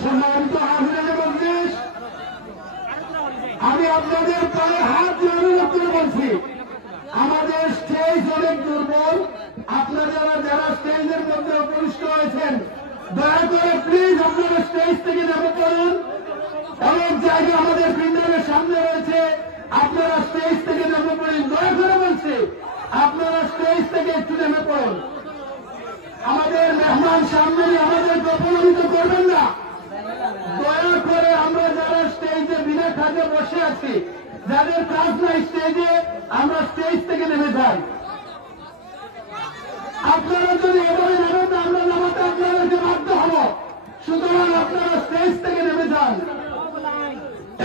সম্মানিত হাজিরানে মজলিস, আমি আপনাদের পায়ে হাত দিয়ে অনুরোধ করে বলছি, আমাদের স্টেজ অনেক দুর্বল। আপনারা যারা স্টেজের মধ্যে উপবিষ্ট হয়েছেন, দয়া করে প্লিজ আপনারা স্টেজ থেকে নেমে পড়ুন। অনেক জায়গা আমাদের প্যান্ডেলের সামনে রয়েছে, আপনারা স্টেজ থেকে নেমে পড়ুন। দয়া করে বলছি, আপনারা স্টেজ থেকে একটু নেমে পড়ুন। আমাদের মেহমান সামনে আমাদেরকে অপমানিত করবেন না। দয়া করে আমরা যারা স্টেজে বিনা কাজে বসে আছি, যাদের কাজ নাই স্টেজে, আমরা স্টেজ থেকে নেমে যাই। আপনারা যদি এভাবে নেমেন, আমরা নামাতে আপনাদেরকে বাধ্য হব। সুতরাং আপনারা স্টেজ থেকে নেমে যান।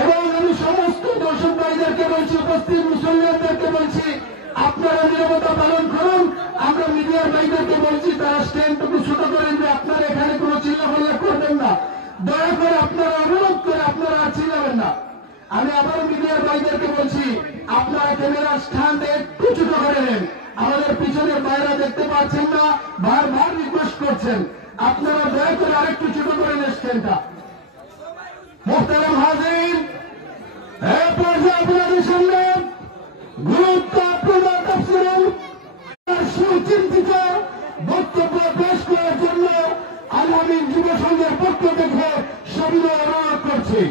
এবং আমি সমস্ত দর্শক ভাইদেরকে বলছি, উপস্থিত মুসল্লিদেরকে বলছি, আপনারা নিরাপত্তা পালন করুন। আমরা মিডিয়ার ভাইদেরকে বলছি, তারা স্ট্যান্ডটুকু ছোট করেন যে আপনারা এখানে কোনো চিল্লাফাল্লা করবেন না। দয়া করে আপনারা অনুরোধ করে আপনারা আর চিল্লাবেন না। আমি আবার মিডিয়ার ভাইদেরকে বলছি, আপনারা ক্যামেরার স্ট্যান্ড একটু ছোট করে নেন। আমাদের পিছনের ভাইরা দেখতে পাচ্ছেন না, বারবার রিকোয়েস্ট করছেন, আপনারা দয়া করে আরেকটু ছোট করে নেন স্ট্যান্ডটা। মোহতারাম হাজির, এই পর্যায়ে আপনাদের সামনে গুরুত্বপূর্ণ তাফসীরের সুচিন্তিত বক্তব্য পেশ করার জন্য আগামী যুব সংঘের পক্ষ থেকে সবিনয় অনুরোধ করছি।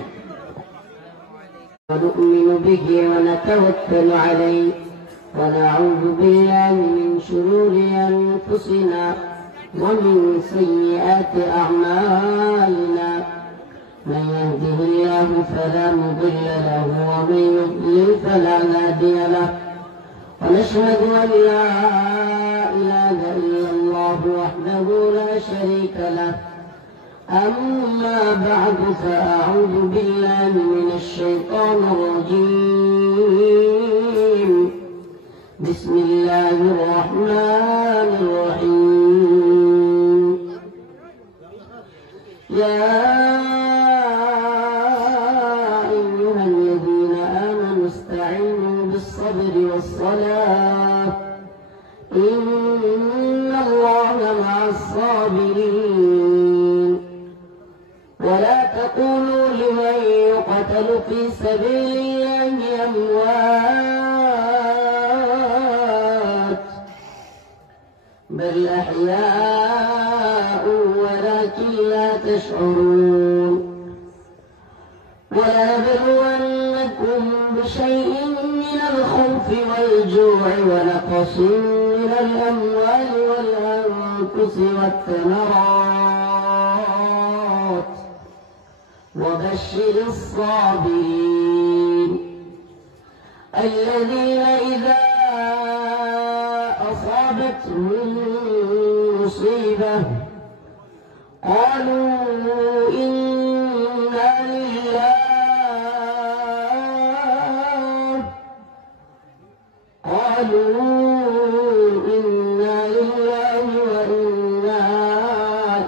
ونؤمن به ونتوكل عليه ونعوذ بالله من شرور أنفسنا ومن سيئات أعمالنا من يهده الله فلا مضل له ومن يضلل فلا هادي له ونشهد أن لا إله إلا الله وحده لا شريك له أما بعد فأعوذ بالله من الشيطان الرجيم بسم الله الرحمن الرحيم يا أيها الذين آمنوا استعينوا بالصبر والصلاة إن الله مع الصابرين ولا تقولوا لمن يقتل في سبيل الله أموات بل أحياء ولكن لا تشعرون ولنبلونكم بشيء من الخوف والجوع ونقص من الأموال والأنفس والثمرات وبشر الصابرين الذين إذا أصابتهم مصيبة قالوا إنا لله وإنا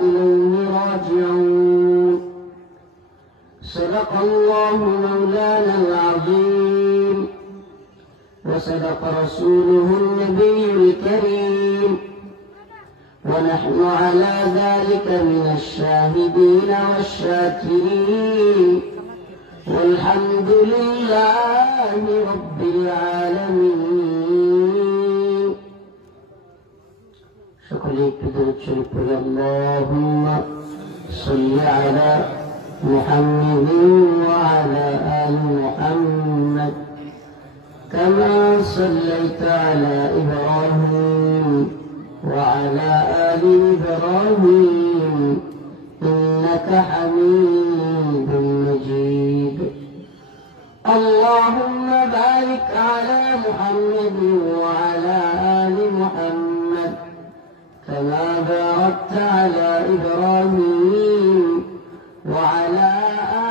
إليه راجعون صدق الله مولانا العظيم وصدق رسوله النبي الكريم ونحن على ذلك من الشاهدين والشاكرين والحمد لله رب العالمين شكرا لك اللهم صل على محمد وعلى آل محمد كما صليت على إبراهيم وعلى آل إبراهيم إنك حميد مجيد اللهم بارك على محمد وعلى آل محمد كما باركت على إبراهيم وعلى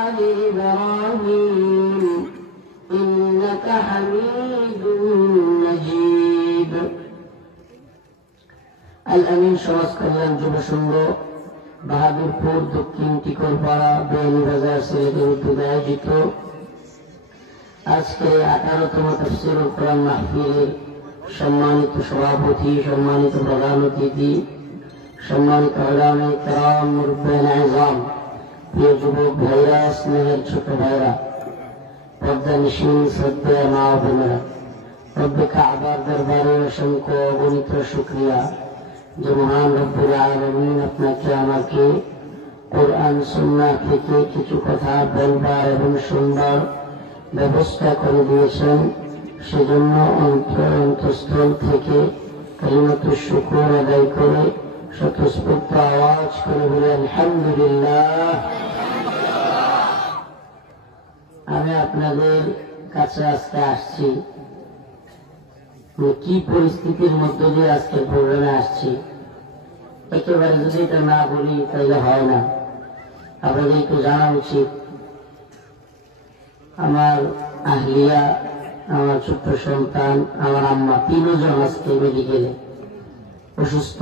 آل إبراهيم إنك حميد مجيد الأمين شواز كلام جب شنگو বাহাদুরপুর দক্ষিণ টিকরপাড়া বেআইনি বাজার সিলেটের উদ্যোগে আয়োজিত আজকে 18তম তাফসীরুল কোরআন মাহফিলের সম্মানিত সভাপতি, সম্মানিত প্রধান অতিথি, সম্মানিত উলামায়ে কেরাম, মুরব্বিয়ান আযম, প্রিয় যুবক ভাইরা, স্নেহের ছোট ভাইরা, পর্দানিশীন শ্রদ্ধেয় মা ও বোনেরা, রব্বে কাবার দরবারে অসংখ্য অগণিত শুকরিয়া যে মহান রব্বুল আলামিন আপনাকে আমাকে কোরআন সুন্নাহ থেকে কিছু কথা বলবার এবং শুনবার ব্যবস্থা করে দিয়েছেন। সেজন্য অন্তঃস্থল থেকে কালিমাতুশ শুকর আদায় করে স্বতঃস্ফূর্ত আওয়াজ করে বলি আলহামদুলিল্লাহ। আমি আপনাদের কাছে আজকে আসছি, কি পরিস্থিতির মধ্য দিয়ে আজকে প্রোগ্রামে আসছি একেবারে যদি এটা না বলি তাহলে হয় না। আপনাদের একটু জানা উচিত, আমার আহলিয়া, আমার ছোট্ট সন্তান, আমার আম্মা তিনজন আজকে মেডিকেলে অসুস্থ।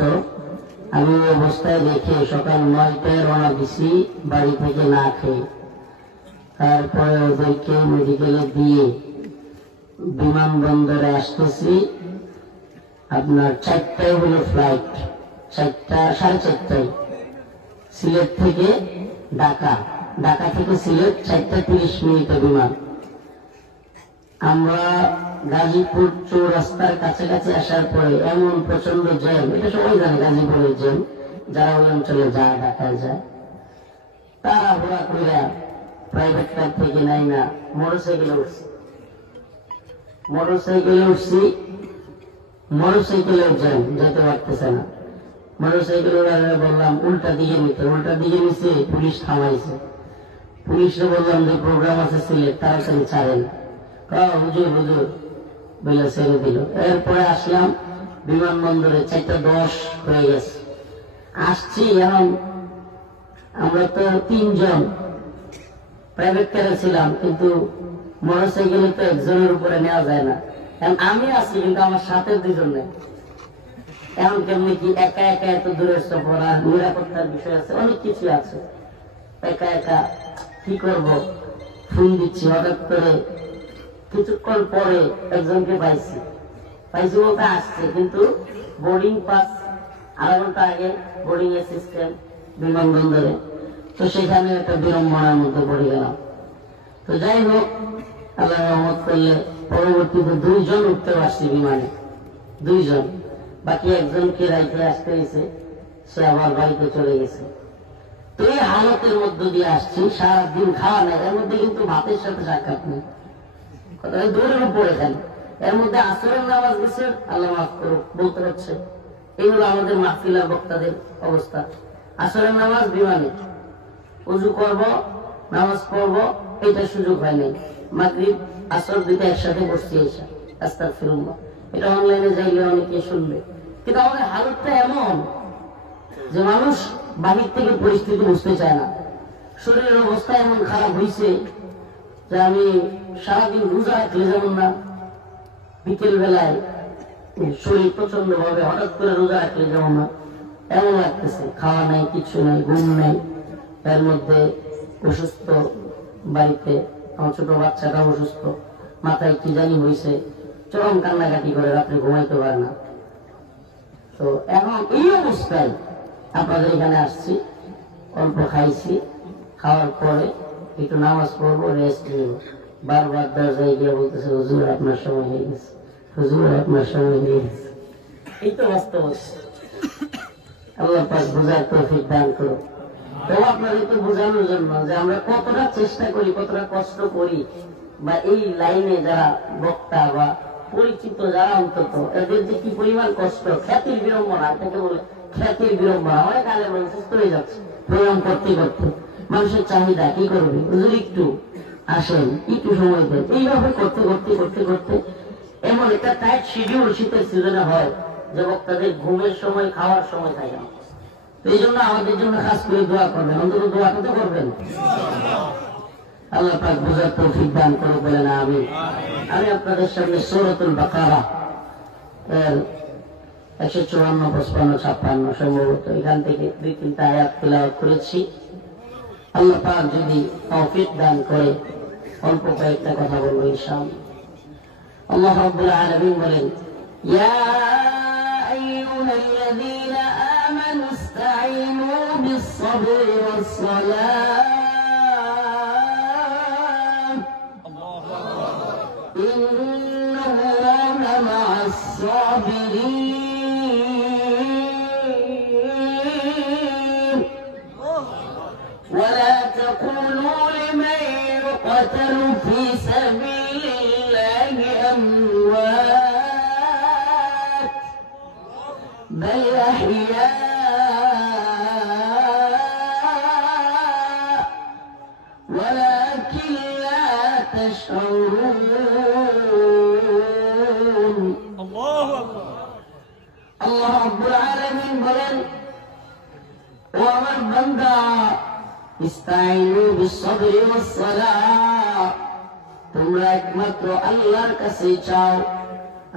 আমি ওই অবস্থায় দেখে সকাল 9টায় রওনা দিছি বাড়ি থেকে না খেয়ে। তারপরে ওদেরকে মেডিকেলে দিয়ে বিমানবন্দরে আসতেছি। আপনার 4টায় হলো ফ্লাইট, 4:30 সিলেট থেকে ঢাকা, ঢাকা থেকে সিলেট 4:30 বিমান। আমরা গাজীপুর চৌরাস্তার কাছাকাছি আসার পরে এমন প্রচন্ড জ্যাম, এটা সবাই জানে গাজীপুরের জ্যাম, যারা ওই অঞ্চলে যায়, ঢাকায় যায়, তারা ঘোরা করে প্রাইভেট কার থেকে নাই না মোটরসাইকেলে উঠছি। মোটরসাইকেলের জ্যাম, যেতে পারতেছে না। মোটরসাইকেলের বললাম উল্টা দিকে নিতে, উল্টা দিকে নিচে পুলিশ থামাইছে। পুলিশে বললাম যে প্রোগ্রাম আছে সিলেট, তাড়াতাড়ি ছাড়েন। হুজুর হুজুর বলে ছেড়ে দিল। এরপরে আসলাম বিমানবন্দরে, 4:10 হয়ে গেছে। আসছি, এখন আমরা তো 3জন প্রাইভেট কারে ছিলাম, কিন্তু মোটরসাইকেলে তো একজনের উপরে নেওয়া যায় না। এখন আমি আছি কিন্তু আমার সাথে 2জন নেই। এখন কেমনি কি একা একা এত দূরের সফর, আর নিরাপত্তার বিষয় আছে, অনেক কিছু আছে। একা একা কি করব, ফোন দিচ্ছি, হঠাৎ করে কিছুক্ষণ পরে একজনকে পাইছি বলতে আসছে, কিন্তু বোর্ডিং পাস আধা ঘন্টা আগে বোর্ডিং এর সিস্টেম বিমানবন্দরে, তো সেখানে একটা বিড়ম্বনার মধ্যে পড়ে গেলাম। তো যাই হোক, আল্লাহ রহমত করলে পরবর্তীতে 2জন উঠতে পারছি বিমানে, 2জন। বাকি একজনকে রাইতে আসতে হয়েছে, সে আবার বাড়িতে চলে গেছে। তো এই হালতের মধ্য দিয়ে আসছি, সারাদিন খাওয়া নেই, এর মধ্যে কিন্তু ভাতের সাথে সাক্ষাৎ নেই, দৌড়ের উপরে খান। এর মধ্যে আসরের নামাজ গেছে, আল্লাহ মাফ করুক বলতে হচ্ছে। এইগুলো আমাদের মাহফিলার বক্তাদের অবস্থা। আসরের নামাজ বিমানে, উজু করব, নামাজ পড়ব, এটা সুযোগ হয় নাই। মাগরিব আসর দুইটা একসাথে বসছি, এসা আস্তাগফিরুল্লাহ, এটা অনলাইনে যাইলে অনেকে শুনবে। কিন্তু আমাদের হালতটা এমন যে মানুষ বাহির থেকে পরিস্থিতি বুঝতে চায় না। শরীরের অবস্থা এমন খারাপ হয়েছে যে আমি সারাদিন রোজা রাখলে যেমন না, বিকেল বেলায় শরীর প্রচন্ড ভাবে হঠাৎ করে রোজা রাখলে যেমন না, এমন লাগতেছে। খাওয়া নাই, কিছু নাই, ঘুম নাই, এর মধ্যে অসুস্থ বাড়িতে, আমার ছোট বাচ্চাটা অসুস্থ, মাথায় কি জানি হয়েছে, চরম কান্নাকাটি করে, রাত্রে ঘুমাইতে পারে না। তো এখন এই অবস্থায় আপনাদের এখানে আসছি, অল্প খাইছি, খাওয়ার পরে একটু নামাজ পড়বো, রেস্ট নেব। বারবার দরজায় গিয়ে বলতেছে, হুজুর আপনার সময় হয়ে গেছে, হুজুর আপনার সময় হয়ে গেছে। এই তো বাস্তব। আল্লাহ পাক বোঝার তৌফিক দান করো। তো আপনাদের তো বোঝানোর জন্য যে আমরা কতটা চেষ্টা করি, কতটা কষ্ট করি, বা এই লাইনে যারা বক্তা বা পরিচিত যারা, অন্তত এদের যে কি পরিমাণ কষ্ট, খ্যাতির বিড়ম্বনা, এটাকে বলে খ্যাতির বিড়ম্বনা। অনেক আগে মানুষ সুস্থ হয়ে যাচ্ছে প্রোগ্রাম করতে করতে, মানুষের চাহিদা কি করবে, হুজুর একটু আসেন, একটু সময় দেন, এইভাবে করতে করতে করতে করতে এমন একটা টাইট শিডিউল শীতের সিজনে হয় যে বক্তাদের ঘুমের সময়, খাওয়ার সময় থাকে না। তো এই জন্য আমাদের জন্য খাস করে দোয়া করবেন, অন্তত দোয়াটা তো করবেন। আল্লাহ পাক বুঝার তৌফিক দান করে, বলেন আমিন। আমি আপনাদের সামনে সূরাতুল বাকারা এর 154, 55, 56 সম্ভবত এখান থেকে 2-3টা আয়াত তিলাওয়াত করেছি। আল্লাহ পাক যদি তৌফিক দান করে অল্প কয়েকটা কথা বলবো ইনশাআল্লাহ। আল্লাহ রাব্বুল আলামিন বলেন, ইয়া আইয়ুহাল্লাযীনা আমানু ইসতাঈনু বিস-সাবরি ওয়াস-সালাহ ইন্নাল্লাহা মা'as-সাবিরিন ولا تقولوا لمن يقتل في سبيل الله أموات بل أحياء ولكن لا تشعرون الله رب العالمين বলেন, ও আমার বান্দা, ইস্তাইনু বিস-সাবরি ওয়াস-সালাহ, তোমরা একমাত্র আল্লাহর কাছে চাও।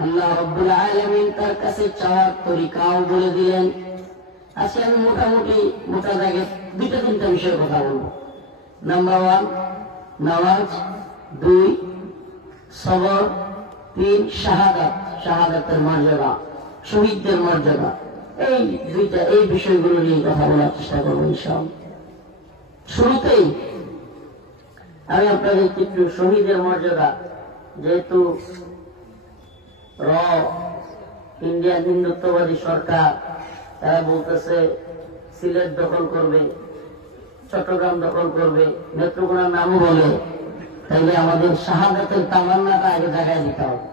আল্লাহ রাব্বুল আলামিন তার কাছে চাওয়ার তরিকাও বলে দিলেন। আজকে আমি মোটা জায়গায় দুইটা তিনটা বিষয়ের কথা বলবো। নাম্বার 1 নামাজ, 2 সবর, 3 শাহাদাত, শাহাদাতের মর্যাদা, শহীদদের মর্যাদা। এই বিষয়গুলো নিয়ে কথা বলার চেষ্টা করবো ইনশাআল্লাহ। শুরুতেই আমি আপনাদের একটু শহীদের মর্যাদা, যেহেতু ইন্ডিয়ান হিন্দুত্ববাদী সরকার, তারা বলতেছে সিলেট দখল করবে, চট্টগ্রাম দখল করবে, নেত্রকোনার নামও বলে, তাইলে আমাদের শাহাদাতের তামান্নাটা আগে জায়গায় দিতে হবে।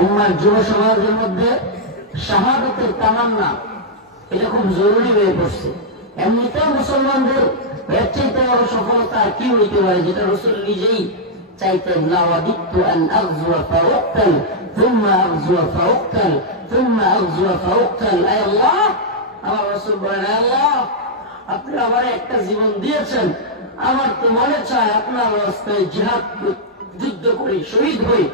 উম্মার যুব সমাজের মধ্যে শাহাদাতের তামান্না এটা খুব জরুরি হয়ে পড়ছে। এমনিতেও মুসলমানদের এর চাইতে বড় সফলতা আর কি হইতে পারে, যেটা রাসূল নিজেই চাইতেন, লাওয়াদিতু আন আগজুয়া ফাউক্তাল থুম্মা আগজুয়া ফাউক্তাল থুম্মা আগজুয়া ফাউক্তাল। আয় আল্লাহ, আমার রাসূল বলেন, আল্লাহ আপনি আমার একটা জীবন দিয়েছেন, আমার তো মনে চায় আপনার রাস্তায় জিহাদ যুদ্ধ করি, শহীদ হই,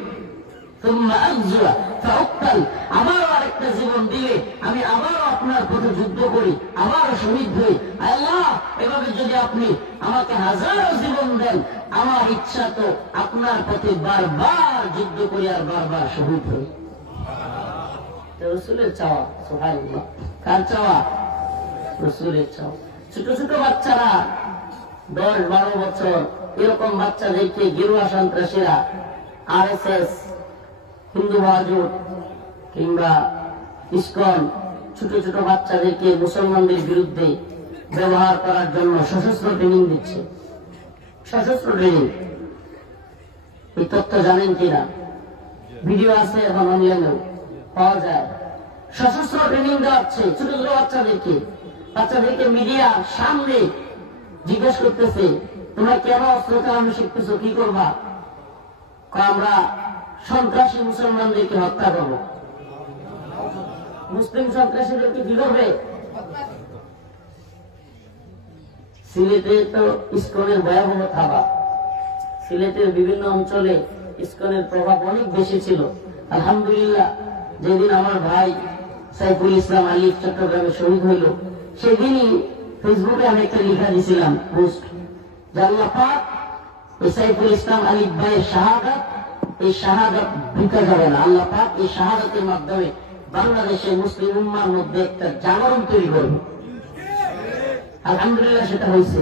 থুম্মা আগজুয়া ফাউক্তাল, আমারও আরেকটা জীবন দিলে আমি আবারও আপনার পথে যুদ্ধ করি, আবারও শহীদ হই। আল্লাহ, এভাবে যদি আপনি আমাকে হাজারো জীবন দেন, আমার ইচ্ছা তো আপনার পথে বারবার যুদ্ধ করি আর বারবার শহীদ হই। রাসূলের চাওয়া, সুবহানাল্লাহ। কার চাওয়া? রাসূলের চাওয়া। ছোট ছোট বাচ্চারা 10-12 বছর এরকম বাচ্চাদেরকে গেরুয়া সন্ত্রাসীরা, RSS, হিন্দু মহাজোট কিংবা ইসকন ছোট ছোট বাচ্চাদেরকে মুসলমানদের বিরুদ্ধে ব্যবহার করার জন্য সশস্ত্র ট্রেনিং দিচ্ছে। সশস্ত্র ট্রেনিং, এই তথ্য জানেন কিনা? ভিডিও আছে এবং অনলাইনেও পাওয়া যায়। সশস্ত্র ট্রেনিং দেওয়া হচ্ছে ছোট ছোট বাচ্চাদেরকে মিডিয়ার সামনে জিজ্ঞেস করতেছে, তোমরা কেন অস্ত্র চালানো শিখতেছো, কি করবা? আমরা সন্ত্রাসী মুসলমানদেরকে হত্যা করব। মুসলিম সন্ত্রাসীদেরকে কি করবে? সিলেটে তো ইসকনের ভয়াবহ থাবা, সিলেটের বিভিন্ন অঞ্চলে ইসকনের প্রভাব অনেক বেশি ছিল। আলহামদুলিল্লাহ, যেদিন আমার ভাই সাইফুল ইসলাম আলী চট্টগ্রামে শহীদ হইল, সেদিনই ফেসবুকে আমি একটা লেখা দিয়েছিলাম, পোস্ট, যে আল্লাহ পাক এই সাইফুল ইসলাম আলী ভাইয়ের শাহাদাত, এই শাহাদাত দিতে যাবে না। আল্লাহ পাক এই শাহাদাতের মাধ্যমে বাংলাদেশের মুসলিম উম্মার মধ্যে একটা জাগরণ তৈরি করবে। আলহামদুলিল্লাহ, সেটা হয়েছে।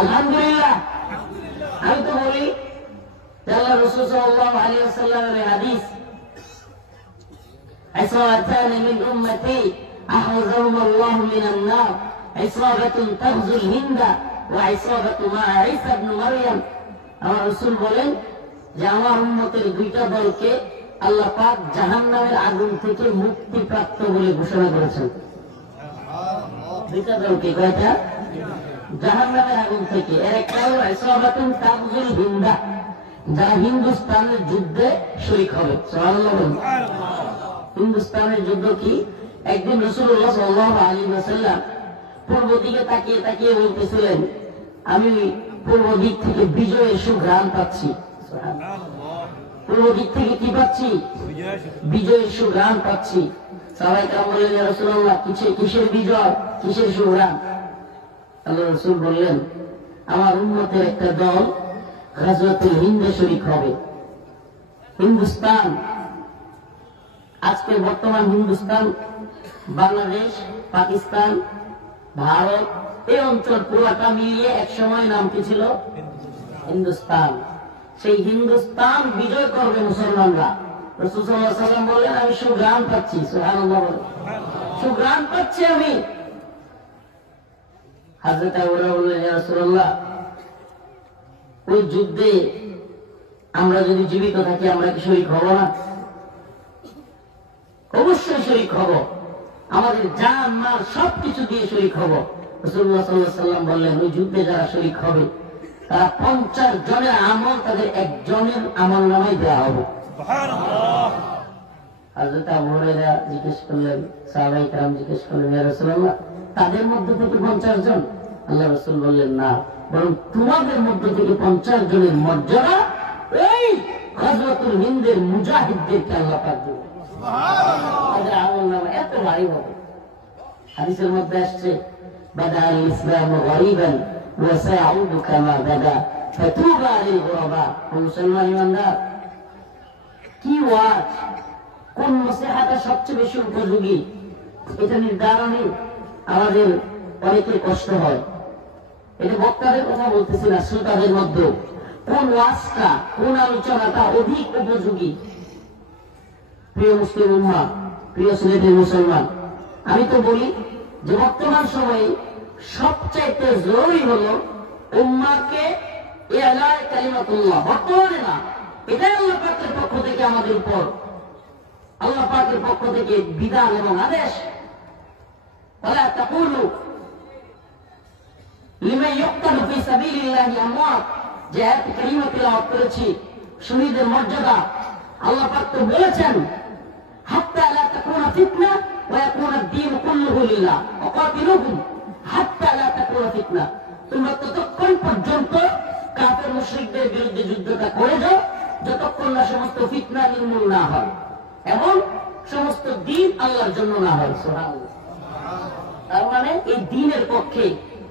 আলহামদুলিল্লাহ। আমি তো বলি যে আল্লাহ রাসূল সাল্লাল্লাহু আলাইহি ওয়াসাল্লামের হাদিস, ইসরাতান মিন উম্মতি আহযাহুম আল্লাহু মিনান নার, ইসরাবাতুন তাগজুল হিন্দা ওয়া ইসরাবাতু মা ঈসা ইবনে মারইয়াম। আমার রাসূল বলেন যে আমার উম্মতের দুইটা দলকে আল্লাহ পাক জাহান্নামের আগুন থেকে মুক্তিপ্রাপ্ত বলে ঘোষণা করেছেন। দুইটা দলকে, কয়টা? জাহান্নামের আগুন থেকে। এর একটা হলো ইসরাবাতুন তাগজুল হিন্দা, যারা হিন্দুস্তানের যুদ্ধে শরীক হবে। সুবহানাল্লাহ। হিন্দুস্তানের যুদ্ধ কি? একদিন রাসূলুল্লাহ সাল্লাল্লাহু আলাইহি ওয়াসাল্লাম পূর্ব দিকে তাকিয়ে তাকিয়ে বলতেছিলেন, আমি পূর্ব দিক থেকে বিজয়ের সুঘ্রাণ পাচ্ছি। পূর্ব দিক থেকে কি পাচ্ছি? বিজয়ের সুঘ্রাণ পাচ্ছি। সাহাবায়ে কেরাম বললেন, ইয়া রাসূলুল্লাহ, কিসের বিজয়, কিসের সুঘ্রাণ? আল্লাহ রাসূল বললেন, আমার উম্মতের একটা দল গাজওয়াতুল হিন্দে শরীক হবে। হিন্দুস্তান, আজকে বর্তমান হিন্দুস্তান, বাংলাদেশ, পাকিস্তান, ভারত, এই অঞ্চল পুরোটা মিলিয়ে একসময় নাম কি ছিল? হিন্দুস্তান। সেই হিন্দুস্তান বিজয় করবে মুসলমানরা। রাসূল সাল্লাল্লাহু আলাইহি ওয়াসাল্লাম বললেন, আমি সুঘ্রাণ পাচ্ছি। সুবহানাল্লাহ, সুঘ্রাণ পাচ্ছি আমি। হযরত আবু হুরায়রা বললেন, ইয়া রাসূলুল্লাহ, ওই যুদ্ধে আমরা যদি জীবিত থাকি আমরা কি শরীক হব না? অবশ্যই শরীক হব, আমাদের জান মাল সবকিছু দিয়ে শরীক হব। রাসূলুল্লাহ সাল্লাল্লাহু আলাইহি ওয়াসাল্লাম বললেন, ওই যুদ্ধে যারা শরীক হবে তারা 50 জনের আমল তাদের একজনের আমল নামায় দেওয়া হবে। সুবহানাল্লাহ। হযরত আবু হুরায়রা জিজ্ঞেস করলেন, সাহাবায়ে কেরাম জিজ্ঞেস করলেন, ইয়া রাসূলুল্লাহ, তাদের মধ্যে থেকে 50 জন? আল্লাহ রাসূল বললেন, না, বরং তোমাদের মধ্যে থেকে 50 জনের মর্যাদা এই গাজওয়াতুল হিন্দের মুজাহিদদেরকে আল্লাহ পাক দেবে। সুবহানাল্লাহ। তাদের আমল নামা এত ভারী হবে। হাদিসের মধ্যে আসছে, বাদাল ইসলাম গরিবান ওয়া সায়াউদু কামা বাদা ফাতুবা লিল গুরাবা। মুসলমান ইমানদার, কি ওয়াজ, কোন নসিহতটা সবচেয়ে বেশি উপযোগী, এটা নির্ধারণে আমাদের অনেকের কষ্ট হয়। এটা বক্তাদের কথা বলতেছি না, শ্রোতাদের মধ্যে কোন ওয়াজটা, কোন আলোচনাটা অধিক উপযোগী। প্রিয় মুসলিম উম্মাহ, প্রিয় সিলেটের মুসলমান, আমি তো বলি যে বর্তমান সময়ে সবচাইতে জরুরি হলো উম্মাহকে ইলায়ে কালিমাতুল্লাহ, বর্তমানে না, এটাই আল্লাহ পাকের পক্ষ থেকে আমাদের উপর, আল্লাহ পাকের পক্ষ থেকে বিধান এবং আদেশ। ওয়ালা তাকুলু লিমান ইউকতালু ফি সাবিলিল্লাহি আমওয়াত, যে আয়াত কারিমা তিলাওয়াত করেছি, শহীদের মর্যাদা। আল্লাহ পাক তো বলেছেন, হাত্তা লা তাকুনা ফিতনা ওয়া ইয়াকুনা আদ-দীন কুল্লুহু লিল্লাহ ওয়া কাতিলুহুম হাত্তা লা তাকুনা ফিতনা। তোমরা ততক্ষণ পর্যন্ত কাফের মুশরিকদের বিরুদ্ধে যুদ্ধটা করে যাও যতক্ষণ না সমস্ত ফিতনা নির্মূল না হয় এবং সমস্ত দ্বীন আল্লাহর জন্য না হয়। সুবহানাল্লাহ। তার মানে এই দ্বীনের পক্ষে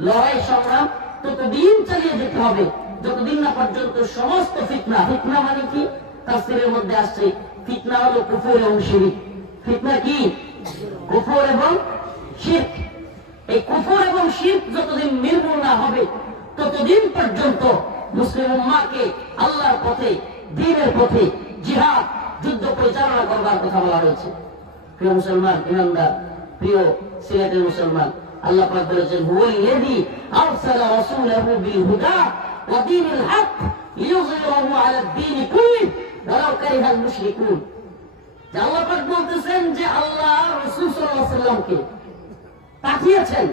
লড়াই সংগ্রাম ততদিন চালিয়ে যেতে হবে যতদিন না পর্যন্ত সমস্ত ফিতনা, ফিতনা মানে কি? তাফসীরের মধ্যে আসছে, ফিতনা হলো কুফর এবং শিরক। ফিতনা কি? কুফর এবং শিরক। এই কুফর এবং শিরক যতদিন নির্মূল না হবে ততদিন পর্যন্ত মুসলিম উম্মাহকে আল্লাহর পথে, দ্বীনের পথে জিহাদ, যুদ্ধ পরিচালনা করবার কথা বলা হয়েছে। প্রিয় মুসলমান ইমানদার, প্রিয় সিলেটের মুসলমান, আল্লাহ পাক বলেছেন, হুয়াল্লাযী আরসালা রাসূলাহু বিল হুদা ওয়া দীনিল হক লিইয়ুযহিরাহু আলাদ দীনি কুল্লিহি ওয়ালাউ কারিহাল মুশরিকুন। আল্লাহ পাক বলতেছেন যে আল্লাহ রাসূল সাল্লাল্লাহু আলাইহি ওয়াসাল্লামকে পাঠিয়েছেন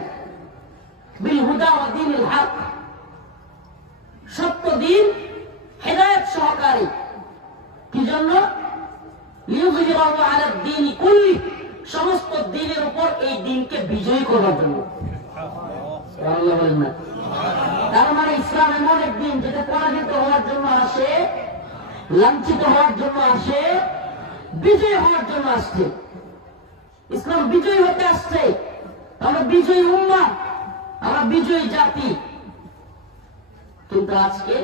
বিল হুদা ওয়া দীনিল হক, সত্য দ্বীন, হেদায়েত সহকারী। কি জন্য? লিইয়ুযহিরাহু আলাদ দীনি কুল্লিহি, সমস্ত দ্বীনের উপর এই দ্বীনকে বিজয়ী করার জন্য। সুবহানাল্লাহ বলেন না? তার মানে ইসলাম এমন এক দ্বীন যেটা পরাজিত হওয়ার জন্য আসে, লাঞ্ছিত হওয়ার জন্য আসে, বিজয়ী হওয়ার জন্য আসছে। ইসলাম বিজয়ী হতে আসছে। আমরা বিজয়ী উম্মাহ, আমরা বিজয়ী জাতি। কিন্তু আজকে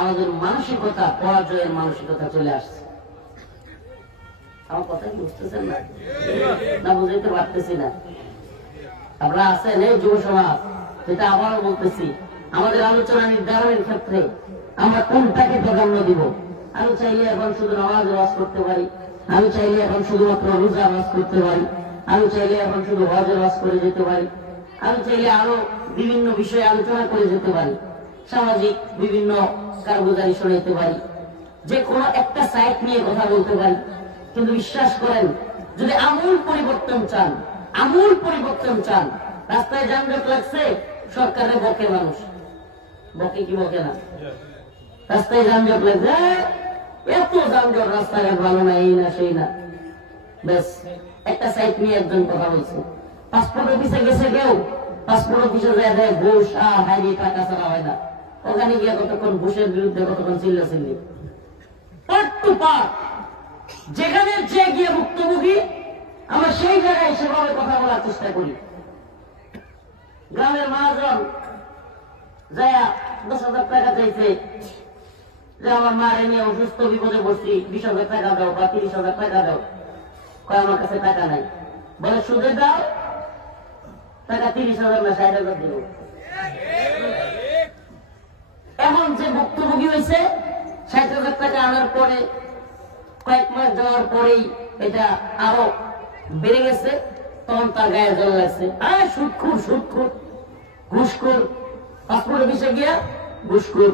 আমাদের মানসিকতা পরাজয়ের মানসিকতা চলে আসছে। আমার কথা কি বুঝতেছেন না? না বুঝতে পারতেছি না? আমরা আছেন এই যুব সমাজ, যেটা আবারও বলতেছি, আমাদের আলোচনা নির্ধারণের ক্ষেত্রে আমরা কোনটাকে প্রাধান্য দিব? আমি চাইলে এখন শুধু নামাজ ওয়াজ করতে পারি, আমি চাইলে এখন শুধুমাত্র রোজা ওয়াজ করতে পারি, আমি চাইলে এখন শুধু হজ ওয়াজ করে যেতে পারি, আমি চাইলে আরো বিভিন্ন বিষয়ে আলোচনা করে যেতে পারি, সামাজিক বিভিন্ন কারগুজারি শোনাতে পারি, যে কোনো একটা সাইট নিয়ে কথা বলতে পারি। কিন্তু বিশ্বাস করেন, যদি আমূল পরিবর্তন চান, আমূল পরিবর্তন চান, রাস্তায় যানজট লাগছে, সরকারে বকে মানুষ, বকে কি বকে না? রাস্তায় যানজট লাগছে, এত যানজট, রাস্তাঘাট ভালো না, এই না সেই না, বেশ একটা সাইট নিয়ে একজন কথা বলছে। পাসপোর্ট অফিসে গেছে কেউ, পাসপোর্ট অফিসে যায় দেয় ঘুষ, হাইরে টাকা ছাড়া হয় না। ওখানে গিয়ে কতক্ষণ ঘুষের বিরুদ্ধে কতক্ষণ চিল্লাচিল্লি, পার্ট টু পার্ট। যেখানে যে গিয়ে ভুক্তভোগী, আমরা সেই জায়গায় সেভাবে কথা বলার চেষ্টা করি। গ্রামের মহাজন যায় 10,000 টাকা চাইছে, যে আমার মারে নিয়ে অসুস্থ বিপদে বসছি, 20,000 টাকা দাও বা 30,000 টাকা দাও। কয় আমার কাছে টাকা নাই। বলে সুদে দাও, টাকা 30,000 না 60,000 দিব। এমন যে ভুক্তভোগী হয়েছে, 60,000 টাকা আনার পরে কয়েক মাস যাওয়ার পরেই এটা আরো বেড়ে গেছে, তখন তার গায়ে জল লাগছে। সুদখোর, সুদখোর, ঘুষখোর, পাসপোর্ট অফিসে গিয়া ঘুষখোর।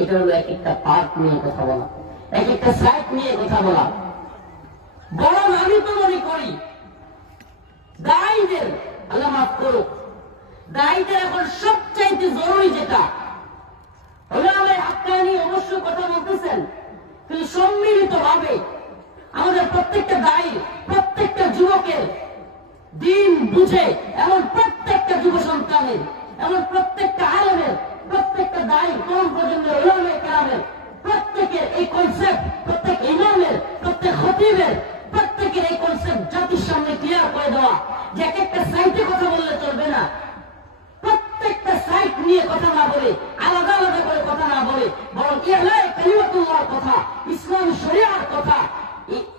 এটা হলো এক একটা পার্ট নিয়ে কথা বলা, এক একটা সাইট নিয়ে কথা বলা। বরং আমি তো মনে করি দায়ীদের, আল্লাহ মাফ করুক, দায়ীদের এখন সবচাইতে জরুরি যেটা ওলামায়ে হাক্কানি অবশ্য কথা বলতেছেন, কিন্তু সম্মিলিত ভাবে আমাদের প্রত্যেকটা দায়ী, প্রত্যেকটা যুবকের দিন বুঝে, এমন প্রত্যেকটা যুব সন্তানের, এমন প্রত্যেকটা আলেমের, প্রত্যেকটা দায়ী কোন পর্যন্ত ওলামায়ে কেরামের প্রত্যেকের এই কনসেপ্ট, প্রত্যেক ইমামের, প্রত্যেক খতিবের, প্রত্যেকের এই কনসেপ্ট জাতির সামনে ক্লিয়ার করে দেওয়া যে এক একটা সাইটে কথা বললে চলবে না। প্রত্যেকটা সাইট নিয়ে কথা না বলে, আলাদা আলাদা করে কথা না বলে, বরং ইলাহি কালিমাতুল্লাহর কথা, ইসলাম শরিয়ার কথা,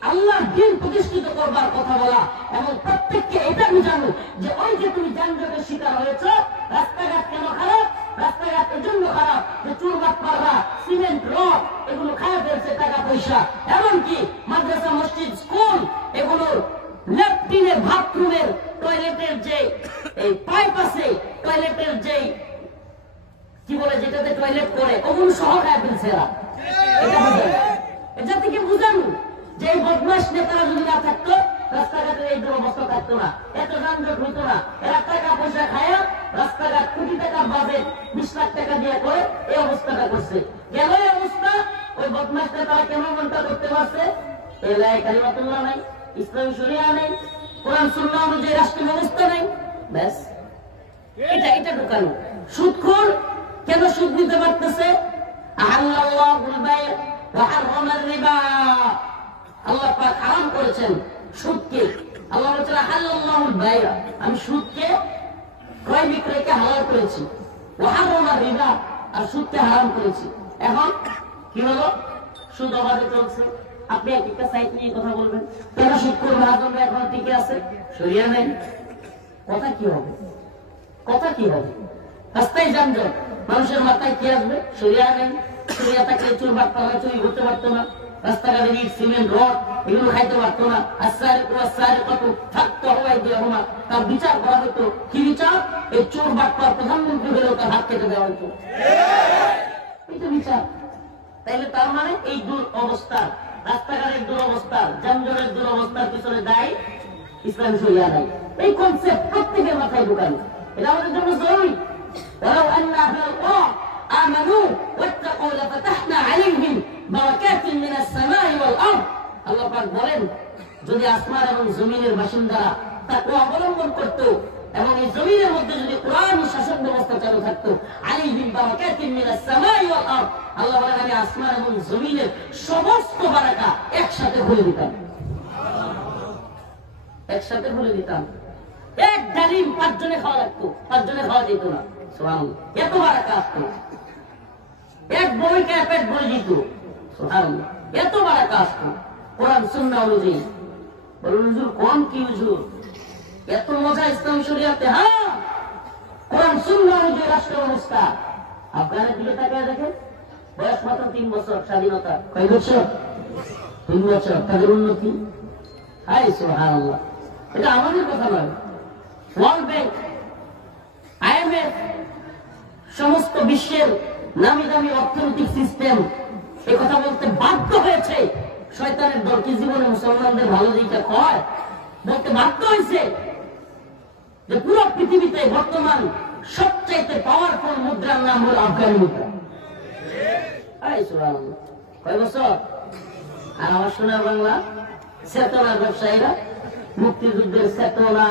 আল্লাহর দ্বীন প্রতিষ্ঠিত করবার কথা বলা, এবং প্রত্যেককে এটা বুঝানো যে ওই যে তুমি যানজটের শিকার হয়েছ, রাস্তাঘাট কেন খারাপ, রাস্তাঘাট এজন্য খারাপ যে চুরবাট পাররা, সিমেন্ট, রড এগুলো খাওয়া ফেলছে টাকা পয়সা। এমনকি মাদ্রাসা, মসজিদ, স্কুল এগুলোর ল্যাট্রিনের, বাথরুমের, টয়লেটের যে এই পাইপ আছে, টয়লেটের যে কি বলে যেটাতে টয়লেট করে, ওগুলো সহ খায় ফেলছে এরা। এটা বুঝানো, এটা থেকে বুঝানো যে এই বদমাস নেতারা যদি না থাকতো, রাস্তাঘাটের এই দুরবস্থা থাকতো না, এত যানজট হইতো না। এরা টাকা পয়সা খায়া রাস্তাঘাট কোটি টাকা বাজেট 20 লাখ টাকা দিয়ে করে এই অবস্থাটা করছে। গেল এই অবস্থা, ওই বদমাস নেতারা কেন মনটা করতে পারছে? ইলাহি কালিমাতুল্লাহ নাই, ইসলামী শরিয়া নেই, কোরআন সুন্নাহ অনুযায়ী রাষ্ট্র ব্যবস্থা নেই, ব্যাস এটা ঢুকানো। সুদখোর কেন সুদ নিতে পারতেছে? আহাল্লাল্লাহুল বায়' ওয়া হারামার রিবা, আল্লাহ পাক হারাম করেছেন সুদকে। আল্লাহ বলেছেন আহাল্লাল্লাহুল বায়', আমি সুদকে, ক্রয় বিক্রয়কে হালাল করেছি, ওয়া হারামার রিবা, আর সুদকে হারাম করেছি। এখন কি হলো? সুদ অবাধে চলছে। আপনি এক একটা সাইট নিয়ে কথা বলবেন, কেন সুদ করবে আজমরা এখন টিকে আছে? শরিয়া নেই, কথা কি হবে? কথা কি হবে? রাস্তায় যানজট, মানুষের মাথায় কি আসবে? শরিয়া নেই। শরিয়া থাকলে চুর বাট পাড়া চুরি করতে পারতো না, রাস্তাঘাটে ইট, সিমেন্ট, রড এগুলো খাইতে পারতো না। কত থাকতো হওয়াই দেওয়া হলো না, তার বিচার করা হতো। কি বিচার? এই চোর বাট পাড়া প্রধানমন্ত্রী হলেও তার হাত কেটে দেওয়া হতো, এটা বিচার। তাইলে তার মানে এই দুরবস্থা, রাস্তাঘাটের দুরবস্থা, যানজটের দুরবস্থার পিছনে দায়ী ইসলাম শরিয়া নাই। এই কনসেপ্ট প্রত্যেকের মাথায় ঢুকানো, এটা আমাদের জন্য জরুরি। ولو أن أهل القرى آمنوا واتقوا لفتحنا عليهم بركات من السماء والأرض। আল্লাহ পাক বলেন, যদি আসমান এবং জমিনের বাসিন্দারা তাকওয়া অবলম্বন করত এবং এই জমিনের মধ্যে যদি কোরআনী শাসন ব্যবস্থা চালু থাকতো, আলাইহিম বারাকাতিন মিনাস সামাই ওয়াল আরদ, আল্লাহ বলেন আমি আসমান এবং জমিনের সমস্ত বারাকা একসাথে ভরে দিতাম, একসাথে ভরে দিতাম। এক ডালিম 5 জনে খাওয়া লাগতো, 5 জনে খাওয়া যেত না। সুবহানাল্লাহ, এত বারাকা আসতো। এক বইকে পেট ভরে দিত, সুবহানাল্লাহ, এত বারাকা আসতো কোরআন সুন্নাহ অনুযায়ী। বলুন হুজুর কোন কি হুজুর, এত মজা ইসলাম শরিয়াতে? হ্যাঁ, কোরআন সুন্নাহ অনুযায়ী রাষ্ট্র ব্যবস্থা। আফগানের দিকে তাকিয়ে দেখেন, বয়স মাত্র 3 বছর, স্বাধীনতা কয় বছর? 3 বছর, তাদের উন্নতি। হায় সুবহানাল্লাহ, এটা আমাদের কথা নয়। ওয়ার্ল্ড ব্যাংক, IMF, সমস্ত বিশ্বের নামি দামি অর্থনৈতিক সিস্টেম এ কথা বলতে বাধ্য হয়েছে। শয়তানের দল কি জীবনে মুসলমানদের ভালো দিকটা কয়? বলতে বাধ্য হয়েছে যে পুরো পৃথিবীতে বর্তমান সবচাইতে পাওয়ারফুল মুদ্রার নাম হল আফগানি মুদ্রা। কয় বছর? আর আমার সোনার বাংলা চেতনার ব্যবসায়ীরা, মুক্তিযুদ্ধের চেতনা,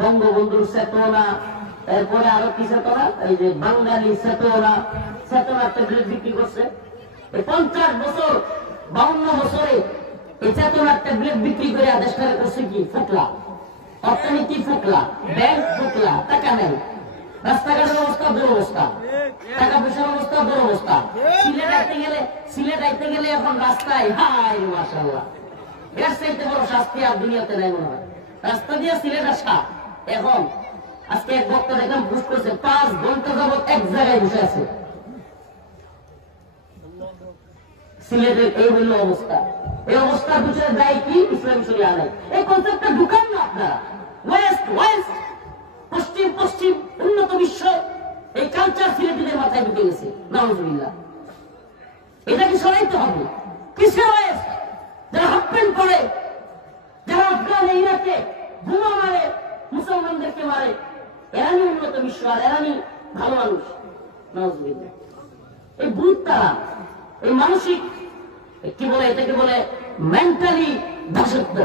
বঙ্গবন্ধুর চেতনা, এরপরে আরো কি চেতনা, এই যে বাঙালি চেতনা, চেতনার ট্যাবলেট বিক্রি করছে। 50 বছর, 52 বছরে এই চেতনার ট্যাবলেট বিক্রি করে দেশটারে করছে কি? ফুকলা, অর্থনীতি ফুকলা, ব্যাংক ফুকলা, টাকা নেই, রাস্তাঘাটের অবস্থা দুরবস্থা, টাকা পয়সার অবস্থা দুরবস্থা। সিলেট আইতে গেলে এখন রাস্তায় হাই মাশাআল্লাহ, এর চাইতে বড় শাস্তি আর দুনিয়াতে নাই মনে হয়। রাস্তা দিয়ে সিলেট আসা এখন, আজকে এক বক্তা দেখলাম পোস্ট করছে 5 ঘন্টা যাবত এক জায়গায় বসে আছে। সিলেটের এই হইল অবস্থা। এই অবস্থার পিছনে দায়ী কি? ইসলামী শরিয়া নাই। এই কনসেপ্টটা ঢুকান না আপনারা। ওয়েস্ট ওয়েস্ট, পশ্চিম পশ্চিম, উন্নত বিশ্ব, এই কালচার সিলেটিদের মাথায় ঢুকে গেছে। নাউজুবিল্লাহ, এটাকে সরাইতে হবে। কিসের ওয়েস্ট? যারা হাফ প্যান্ট পরে, যারা আফগান ইরাকে বোমা মারে, মুসলমানদেরকে মারে, এরানি উন্নত বিশ্ব আর এরানি ভালো মানুষ। নাউজুবিল্লাহ, এই বুধ তারা, এই মানসিক কি বলে, এটাকে বলে মেন্টালি দাসত্ব।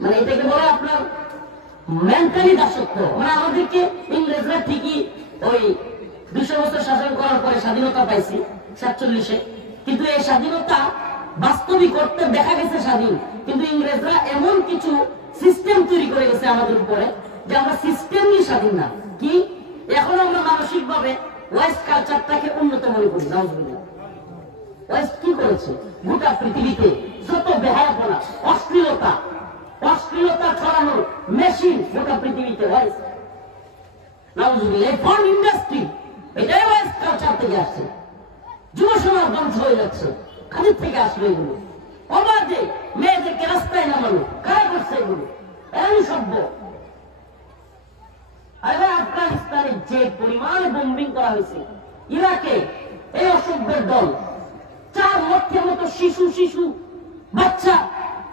মানে এটাকে বলে আপনার মেন্টালি দাসত্ব। মানে আমাদেরকে ইংরেজরা ঠিকই ওই 200 বছর শাসন করার পরে স্বাধীনতা পাইছি 47-এ, কিন্তু এই স্বাধীনতা বাস্তবিক করতে দেখা গেছে স্বাধীন, কিন্তু ইংরেজরা এমন কিছু সিস্টেম তৈরি করে গেছে আমাদের উপরে যে আমরা সিস্টেমই স্বাধীন না। কি এখন আমরা মানসিক ভাবে ওয়েস্ট কালচারটাকে উন্নত মনে করি। নাউজুবিল্লাহ, ওয়েস্ট কি করেছে? গোটা পৃথিবীতে যত বেহায়াপনা, অশ্লীলতা ছড়ানোর মেশিন গোটা পৃথিবীতে ওয়েস্ট। নাউজুবিল্লাহ, ফর্ম ইন্ডাস্ট্রি এটাই ওয়েস্ট কালচার থেকে আসছে। যুব সমাজ ধ্বংস হয়ে যাচ্ছে, কাদের থেকে আসবে এগুলো? অবাধে মেয়েদেরকে রাস্তায় নামানো কারা করছে এগুলো? এমন সভ্য। আরে আফগানিস্তানে যে পরিমাণে বোম্বিং করা হয়েছে, ইরাকে এই অসভ্যের দল 4 লক্ষের মতো শিশু বাচ্চা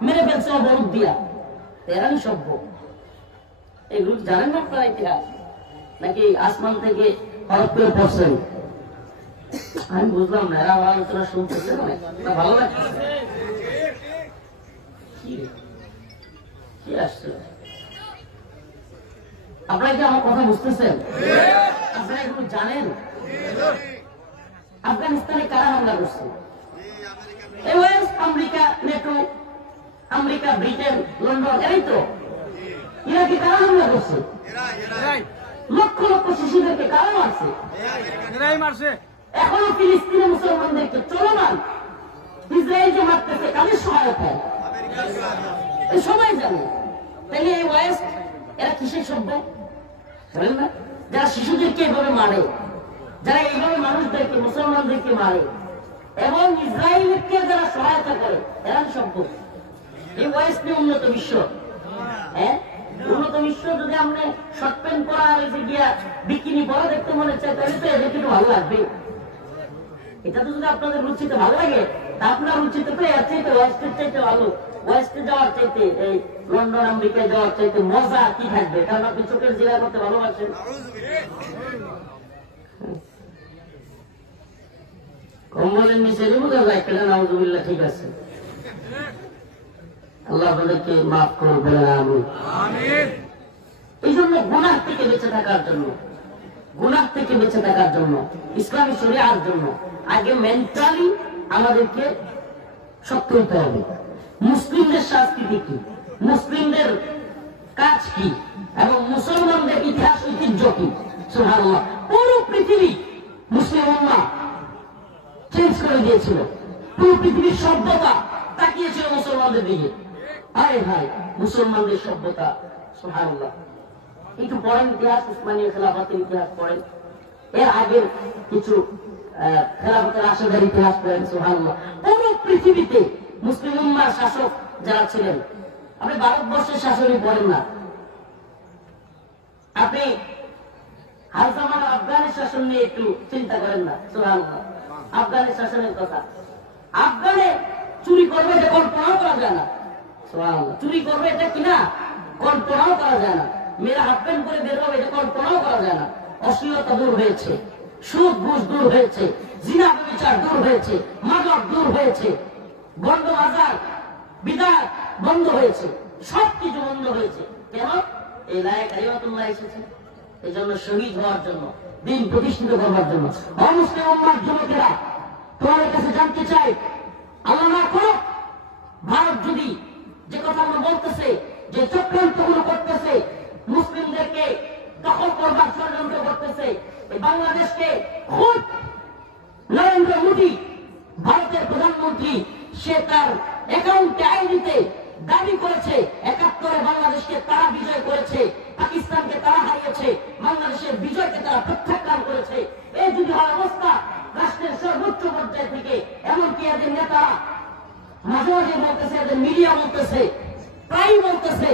মেরে ফেলছে অবরোধ দিয়া। এরাই সভ্য। এগুলো জানেন না আপনারা ইতিহাস, নাকি আসমান থেকে হঠাৎ করে পড়ছেন? আমি বুঝলাম না, এরা আমার আলোচনা শুনতেছে না, ভালো লাগছে। কি আসছে? আপনারা কি আমার কথা বুঝতেছেন? আপনারা এগুলো জানেন? আফগানিস্তানে কারা হামলা করছে? America, NATO, America, Britain, London, এরাই তো। ইরাকে কারা হামলা করছে? লক্ষ লক্ষ শিশুদেরকে কারা মারছে? এখনো ফিলিস্তিনে মুসলমানদেরকে চলমান ইসরায়েল যে মারতেছে কাদের সহায়তায়? সবাই জানে। তাহলে এই ওয়েস্ট এরা কিসের সভ্য? জানেন না? যারা শিশুদেরকে এভাবে মারে, যারা এইভাবে মানুষদেরকে, মুসলমানদেরকে মারে এবং ইসরায়েলকে যারা সহায়তা করে, এরা সভ্য। এই ওয়েস্ট নিয়ে উন্নত বিশ্ব। হ্যাঁ, উন্নত বিশ্ব যদি আমরা শর্ট প্যান্ট পরা আর এসে গিয়া বিকিনি পরা দেখতে মনে চায়, তাহলে তো এদের কিন্তু ভালো লাগবে। এটা তো যদি আপনাদের রুচিতে ভালো লাগে, তা আপনার রুচিতে তো এর চাইতে ওয়েস্টের চাইতে ভালো, ওয়েস্টে যাওয়ার চাইতে, এই লন্ডন আমেরিকায় যাওয়ার চাইতে মজা কি থাকবে? কারণ আপনি চোখের জিরা করতে ভালোবাসেন। কম্বলের নিচে বোঝা যায় কেনা। নাউজুবিল্লাহ, ঠিক আছে। আল্লাহ আপনাদেরকে মাফ করে বলেন আমিন। এই জন্য গুনাহ থেকে বেঁচে থাকার জন্য, গুনাহ থেকে বেঁচে থাকার জন্য, ইসলামী শরিয়ার জন্য আগে মেন্টালি আমাদেরকে শক্ত হতে হবে। মুসলিমদের সংস্কৃতি কি, মুসলিমদের কাজ কি, এবং মুসলমানদের ইতিহাস ঐতিহ্য কি। সুবহানাল্লাহ, পুরো পৃথিবী মুসলিম উম্মাহ চেঞ্জ করে দিয়েছিল। পুরো পৃথিবীর সভ্যতা তাকিয়েছিল মুসলমানদের দিকে। হায় হায়, মুসলমানদের সভ্যতা। সুবহানাল্লাহ, একটু পড়েন ইতিহাস, উসমানীয় খেলাফতের ইতিহাস পড়েন, এর আগের কিছু খেলাফতের আশাদার ইতিহাস পড়েন। সুবহানাল্লাহ, পুরো পৃথিবীতে মুসলিম উম্মার শাসক যারা ছিলেন, আপনি ভারতবর্ষের শাসনই পড়েন না, আপনি হাল জামানা আফগানের শাসন নিয়ে একটু চিন্তা করেন না। সুবহানাল্লাহ, আফগানের শাসনের কথা। আফগানে চুরি করবে এটা কল্পনাও করা যায় না। সুবহানাল্লাহ, চুরি করবে এটা কিনা কল্পনাও করা যায় না। মেয়েরা হাফ প্যান্ট করে বের হবে এটা কল্পনাও করা যায় না। অশ্লীলতা দূর হয়েছে, সুদ ঘুষ দূর হয়েছে, জিনা ব্যভিচার দূর হয়েছে, মাদক দূর হয়েছে, গন্ড বাজার বিদাত বন্ধ হয়েছে, সবকিছু বন্ধ হয়েছে। কেন? এই লায়ে কালিমাতুল্লাহ এসেছে, এই জন্য শহীদ হওয়ার জন্য, দিন প্রতিষ্ঠিত করবার জন্য। অমুসলিম উম্মার যুবকেরা, তোমাদের কাছে জানতে চাই, আল্লাহ না করুক ভারত যদি যে কথা আমরা বলতেছে, যে চক্রান্তগুলো করতেছে, মুসলিমদেরকে দখল করবার ষড়যন্ত্র করতেছে। এই বাংলাদেশকে খুব নরেন্দ্র মোদী, ভারতের প্রধানমন্ত্রী, সে তার অ্যাকাউন্টে আইডিতে দাবি করেছে ৭১ বাংলাদেশকে তারা বিজয় করেছে, পাকিস্তানকে তারা হারিয়েছে, বাংলাদেশের বিজয়কে তারা প্রত্যাখ্যান করেছে। এই যদি হয় অবস্থা, রাষ্ট্রের সর্বোচ্চ পর্যায় থেকে এমনকি এদের নেতারা মাঝে মাঝে বলতেছে, এদের মিডিয়া বলতেছে, প্রায় বলতেছে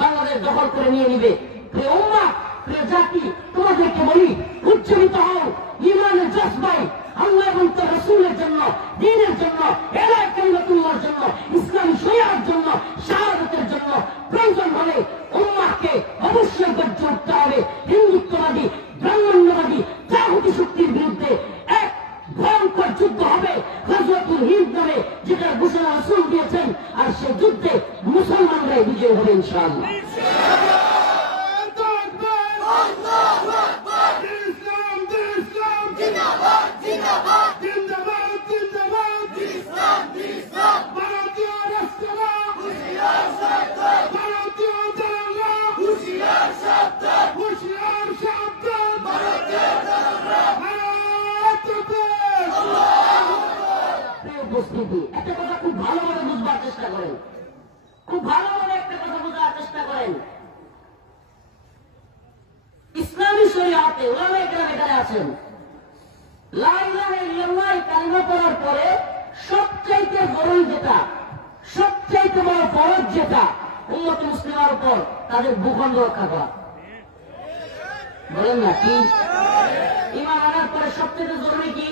বাংলাদেশ দখল করে নিয়ে নিবে। প্রিয় উম্মাহ, প্রিয় জাতি, তোমাদেরকে বলি, উজ্জীবিত হও ঈমানের জজবায়, আল্লাহ এবং তার রাসূলের জন্য, দ্বীনের জন্য, এলাহ কালিমাতুল্লাহর জন্য, ইসলামী শরিয়ার জন্য, শাহাদাতের জন্য। প্রয়োজন হলে উম্মাহকে অবশ্যই গর্জে উঠতে হবে। হিন্দুত্ববাদী, ব্রাহ্মণ্যবাদী, তাগুতি শক্তির বিরুদ্ধে এক ভয়ঙ্কর যুদ্ধ হবে। গজওয়াতুল হিন্দ নামে যেটার ঘোষণা রাসূল দিয়েছেন, আর সেই যুদ্ধে মুসলমানরাই বিজয় হবে ইনশাআল্লাহ। একটা কথা খুব ভালোভাবে বুঝবার চেষ্টা করেন, খুব ভালোভাবে একটা কথা বোঝার চেষ্টা করেন। ইসলামী শরিয়াতে ওলামায়ে কেরাম এখানে আছেন, লা ইলাহা ইল্লাল্লাহ কালিমা পড়ার পরে সবচাইতে বড় যেটা, সবচাইতে বড় ফরজ যেটা উম্মত মুসলিমার উপর, তাদের ভূখণ্ড রক্ষা করা। বলেন না কি? ঈমান আনার পরে সবচেয়ে জরুরি কি?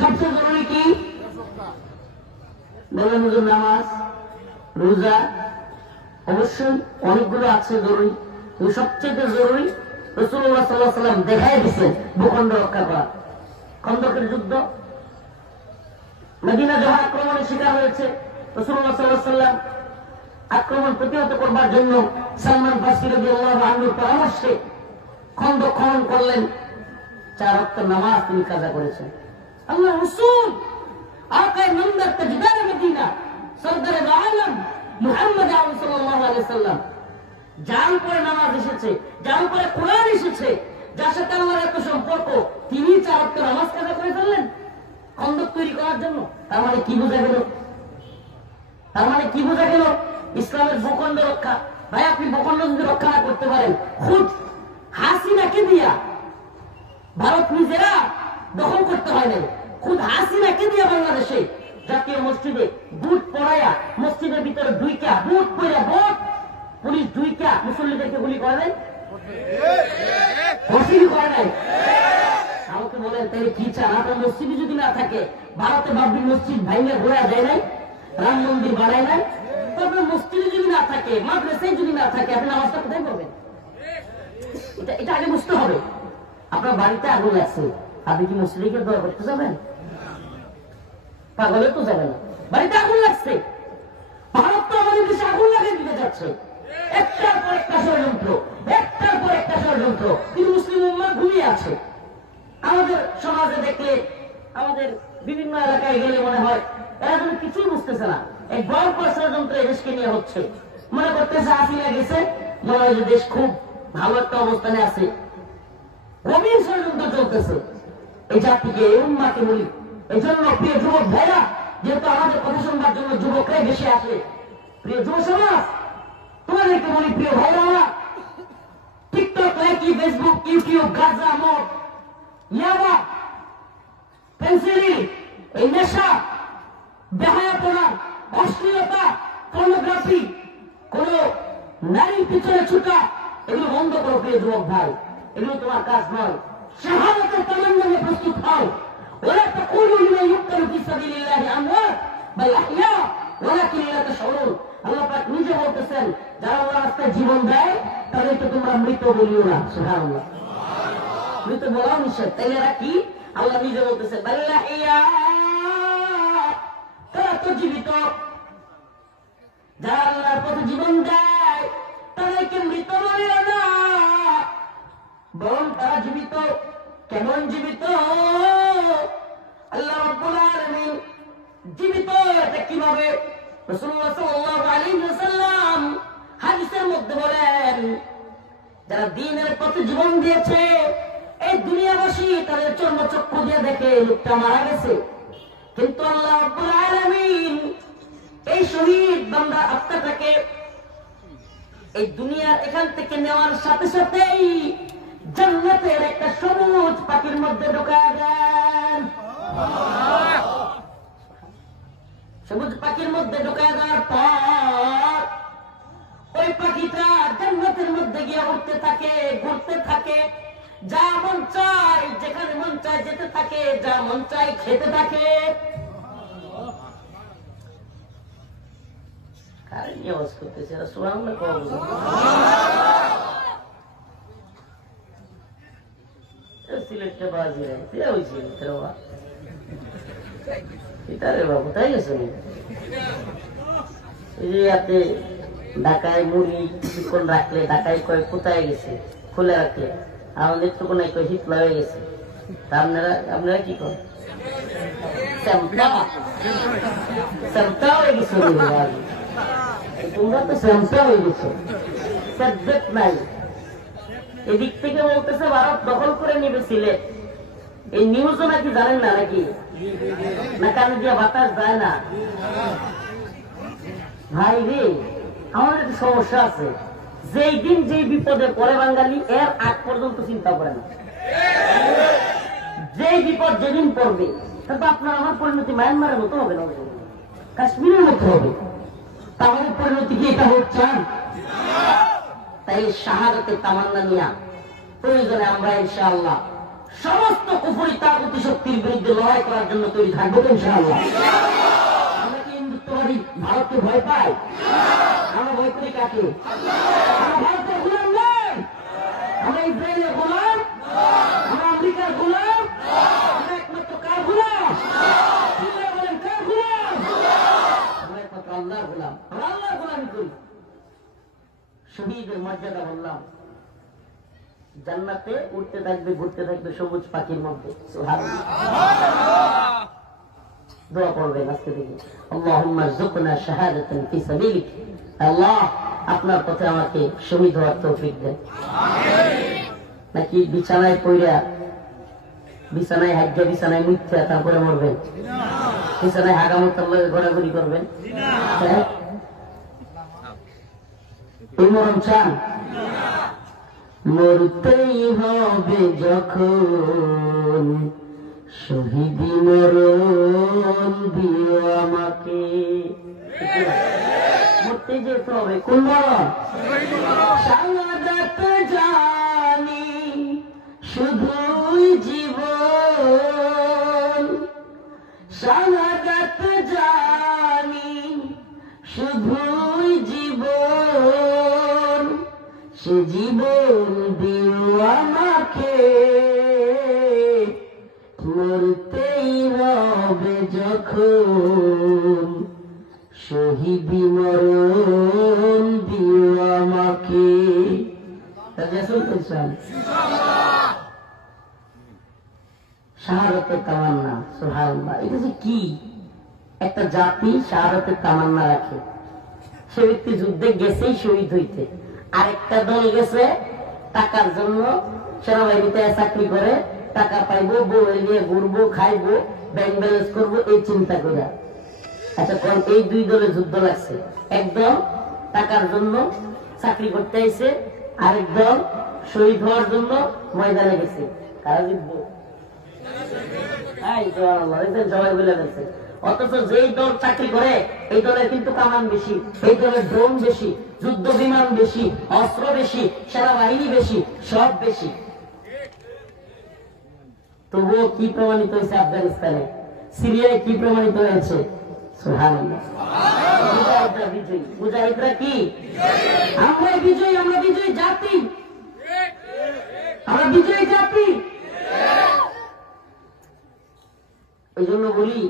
সবচেয়ে জরুরি কি? বলেন হুজুর, নামাজ, রোজা, অবশ্যই অনেকগুলো আছে জরুরি, কিন্তু সবচেয়ে জরুরি রাসূলুল্লাহ সাল্লাল্লাহু আলাইহি ওয়াসাল্লাম দেখাই দিয়েছেন ভূখণ্ড রক্ষা করা। খন্দকের যুদ্ধ, মদিনা যখন আক্রমণের শিকার হয়েছে, রাসূলুল্লাহ সাল্লাল্লাহু আলাইহি ওয়াসাল্লাম আক্রমণ প্রতিহত করবার জন্য সালমান ফারসি রাদিয়াল্লাহু আনহুর পরামর্শে খন্দক খনন করলেন। 4 ওয়াক্ত নামাজ তিনি কাজা করেছেন। আল্লাহ রাসূল আকায়ে নামদার তাজদার মদিনা সরদারে আলম মুহাম্মদ সাল্লাল্লাহু আলাইহি ওয়াসাল্লাম, যার উপরে নামাজ এসেছে, যার উপরে কোরআন এসেছে, যার সাথে আল্লাহর এত সম্পর্ক, তিনি 4 ওয়াক্ত নামাজ কাজা করে ফেললেন খন্দক তৈরি করার জন্য। তার মানে কি বোঝা গেল? তার মানে কি বোঝা গেল? ইসলামের ভূখণ্ড রক্ষা। ভাই, আপনি ভূখণ্ড যদি রক্ষা না করতে পারেন, খুদ হাসিনাকে দিয়া, ভারত নিজেরা দখল করতে হয় না, খুদ হাসিনাকে দিয়া বাংলাদেশে জাতীয় মসজিদে বুট পড়াইয়া, মসজিদের ভিতরে ঢুইকা বুট পড়া, ভোট পুলিশ ঢুইকা মুসল্লিদেরকে গুলি করে দেয়, গুলি করে নাই। আমাকে বলেন তাহলে কি চান? আপনার মসজিদে যদি না থাকে, ভারতে বাবরি মসজিদ ভাইঙ্গা ঘোরা যায় নাই, রাম মন্দির বানায় নাই, তো আপনার মসজিদে যদি না থাকে, মাদ্রাসায় যদি না থাকে, আপনি নামাজটা কোথায় পাবেন? এটা আগে বুঝতে হবে। আপনার বাড়িতে আগুন লাগছে, আপনি কি মসজিদে গিয়ে দোয়া করতে যাবেন? পাগলে তো যাবে না। বাড়িতে আগুন লাগছে, ভারত তো আমাদের দেশে আগুন লাগিয়ে দিতে যাচ্ছে, একটার পর একটা ষড়যন্ত্র, একটার পর একটা ষড়যন্ত্র। কিন্তু মুসলিম উম্মাহ ঘুমিয়ে আছে। আমাদের সমাজে দেখলে, আমাদের বিভিন্ন এলাকায় গেলে মনে হয় এরা যেন কিছুই বুঝতেছে না। এই ভয়ঙ্কর ষড়যন্ত্র এই দেশকে নিয়ে হচ্ছে। মনে করতেছে হাসিনা গেছে, মনে হয় যে দেশ খুব ভালো একটা অবস্থানে আছে। গভীর ষড়যন্ত্র চলতেছে। এই জাতিকে, এই উম্মাহকে বলি, এই জন্য প্রিয় যুবক ভাইরা, যেহেতু আমাদের কথা শুনবার জন্য যুবকরাই বেশি আসে, প্রিয় যুব সমাজ, তোমাদেরকে বলি প্রিয় ভাইরা, টিকটক, লাইকি, ফেসবুক, ইউটিউব, গাঁজা, মদ, ইয়াবা, পেন্সিলি, এই নেশা, বেহায়াপনা, অশ্লীলতা, পর্নোগ্রাফি, কোন নারীর পিছনে ছুটা, এগুলো বন্ধ করো প্রিয় যুবক ভাই। এগুলো তোমার কাজ নয়। শাহাদাতের তামান্না নিয়ে প্রস্তুত হও। ওয়ালা তাকুলু লিমান ইউকতালু ফি সাবিলিল্লাহি আমওয়াত বাল আহইয়া ওয়ালাকিন লা তাশউরুন। আল্লাহ পাক নিজে বলতেছেন, যারা আল্লাহর রাস্তায় জীবন দেয় তাদেরকে তোমরা মৃত বলিও না। সুবহানাল্লাহ। মৃত বলাও নিষেধ। তাইলে এরা কি? আল্লাহ নিজে বলতেছে বাল আহইয়া, তারা তো জীবিত। যারা আল্লাহর পথে জীবন দেয় তাদেরকে মৃত বলিও না, বরং তারা জীবিত। কেমন জীবিত? আল্লাহ রাব্বুল আলামিন জীবিত এটা কিভাবে? রাসূলুল্লাহ সাল্লাল্লাহু আলাইহি ওয়াসাল্লাম হাদিসের মধ্যে বলেন, যারা দ্বীনের প্রতি জীবন দিয়েছে, এই দুনিয়াবাসী তাদের চর্মচক্ষু দিয়ে দেখে লোকটা মারা গেছে, কিন্তু আল্লাহ রাব্বুল আলামিন এই শহীদ বান্দা আত্মাটাকে এই দুনিয়ার এখান থেকে নেওয়ার সাথে সাথেই জান্নাতের একটা সবুজ পাখির মধ্যে ঢোকায় দেন। সবুজ পাখির মধ্যে ঢোকায় দেওয়ার পর ওই পাখিটা জান্নাতের মধ্যে গিয়ে উঠতে থাকে, ঘুরতে থাকে, যা মন চায় যেখানে মন চায় যেতে থাকে, যা মন চায় খেতে থাকে। আওয়াজ করতেছে সিলেটটা বাজি হয়েছিল বাবু, তাই গেছে ইয়াতে ঢাকায় মুড়ি কিছুক্ষণ রাখলে ঢাকায় কয় কোথায় গেছে, খুলে রাখলে আমাদের তো কোনো হিট হয়ে গেছে। তা আপনারা কি করেন? হয়ে গেছে, তোমরা তো শ্যামটা হয়ে গেছো, সাবজেক্ট নাই। এদিক থেকে বলতেছে ভারত দখল করে নিবে সিলেট। এই নিউজও নাকি জানেন না নাকি? না কানে দিয়ে বাতাস যায় না? ভাই রে, আমাদের একটা সমস্যা আছে, যেই দিন যেই বিপদে পড়ে বাঙালি এর আগ পর্যন্ত চিন্তা করে না। যেই বিপদ যেদিন পড়বে, তারপর আপনার আমার পরিণতি মায়ানমারের মতো হবে না, কাশ্মীরের মতো হবে। আমাদের পরিণতি কি এটা হোক চান? তাই শাহাদাতের তামান্না নিয়া প্রয়োজনে আমরা ইনশাআল্লাহ সমস্ত কুফরি তাগুতি শক্তির বিরুদ্ধে লড়াই করার জন্য তৈরি থাকবো ইনশাআল্লাহ। আমরা কি হিন্দুত্ববাদী ভারতকে ভয় পাই? আমরা ভয় করি কাকে? আমরা ভারতের গোলাম নই, আমরা ইসরায়েলের গোলাম, আমরা আমেরিকার গোলাম, আমরা একমাত্র কার গোলাম? বলেন কার গোলাম? আমরা একমাত্র আল্লাহর গোলাম, আমরা আল্লাহর গোলামি করি। শহীদের মর্যাদা বললাম, জান্নাতে উঠতে থাকবে, ঘুরতে থাকবে সবুজ পাখির মধ্যে। দোয়া করবেন আজকে থেকে, আল্লাহুম্মা রযুকনা শাহাদাতান ফি সাবিলিক। আল্লাহ, আপনার পথে আমাকে শহীদ হওয়ার তৌফিক দেন। নাকি বিছানায় পইরা, বিছানায় হাজ্জা, বিছানায় মিথ্যা, তারপরে মরবেন? বিছানায় হাগামতার লগে ঘোরাঘুরি করবেন? এই মরণ চান? মরতেই হবে যখন, শহীদি মরণ দিও আমাকে। মরতে যেতে হবে। কোন মরণ? শাহাদাত জানি শুধুই জীবন, শাহাদাত জানি শুধুই জীবন, সে জীবন দিও আমাকে। মরতেই হবে যখন, শহীদি মরণ দিও আমাকে। শাহাদাতের তামান্না, সুবহানাল্লাহ। এটা যে কি একটা জাতি শাহাদাতের তামান্না রাখে। সে ব্যক্তি যুদ্ধে গেছেই শহীদ হইতে, আরেকটা দল গেছে টাকার জন্য, সেনাবাহিনীতে চাকরি করে, টাকা পাইবো, বউ নিয়ে ঘুরবো, খাইবো, ব্যাংক ব্যালেন্স করবো, এই চিন্তা করে। আচ্ছা, কোন এই দুই দলে যুদ্ধ লাগছে। একদল টাকার জন্য চাকরি করতে আইছে, আরেক দল শহীদ হওয়ার জন্য ময়দানে গেছে। কারা জিতবো? জবাই বলে গেছে। অথচ যেই দল চাকরি করে এই দলের কিন্তু কামান বেশি, এই দলের ড্রোন বেশি, যুদ্ধ বিমান বেশি, অস্ত্র বেশি, সেনাবাহিনী বেশি, সব বেশি। তবুও কি প্রমাণিত হয়েছে আফগানিস্তানে, সিরিয়ায় কি প্রমাণিত হয়েছে? সুবহানাল্লাহ। মুজাহিদরা বিজয়ী। মুজাহিদরা কি? আমরা বিজয়ী, আমরা বিজয়ী জাতি, আমরা বিজয়ী জাতি। এই জন্য বলি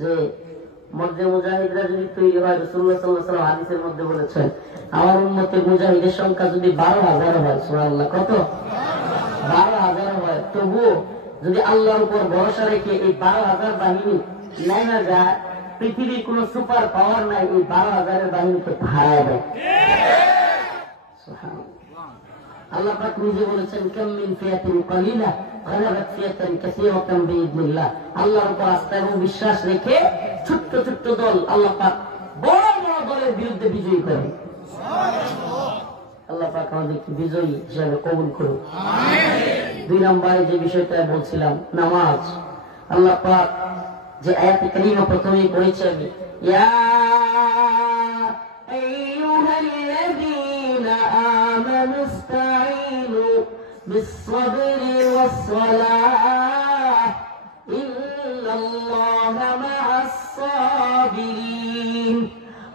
যে মধ্যে মুজাহিদরা যদি তৈরি হয়, রাসূলুল্লাহ সাল্লাল্লাহু আলাইহি ওয়াসাল্লাম হাদিসের মধ্যে বলেছেন, আমার উম্মতের মুজাহিদের সংখ্যা যদি 12,000 হয়, সুবহানাল্লাহ, কত? 12,000 হয়, তবুও যদি আল্লাহর উপর ভরসা রেখে এই 12,000 বাহিনী নেয় না যায়, পৃথিবীর কোন সুপার পাওয়ার নাই এই 12,000 বাহিনীকে হারায় দেয়। সুবহানাল্লাহ। আল্লাহ পাক নিজে বলেছেন কাম মিন ফিয়াতিন কালিলা গালাবাত ফিয়াতান কাসীরাতান বিইذنিল্লাহ। আল্লাহর উপর আস্থা এবং বিশ্বাস রেখে ছোট্ট ছোট্ট দল আল্লাহ পাক বড় বড় দলের বিরুদ্ধে বিজয়ী করে। আল্লাহ পাক আমাদেরকে বিজয়ী হিসেবে কবুল করুন। আমিন। 2 নম্বরে যে বিষয়টা বলছিলাম নামাজ। আল্লাহ পাক যে আয়াতে কারিমা প্রথমেই পড়েছি আমি, ইয়া আইয়ুহাল্লাযীনা আমানু ইসতাঈনু বিস-সাবরি ওয়াস-সালাহ ইন্নাল্লাহা মা'আস-সাবিরিন।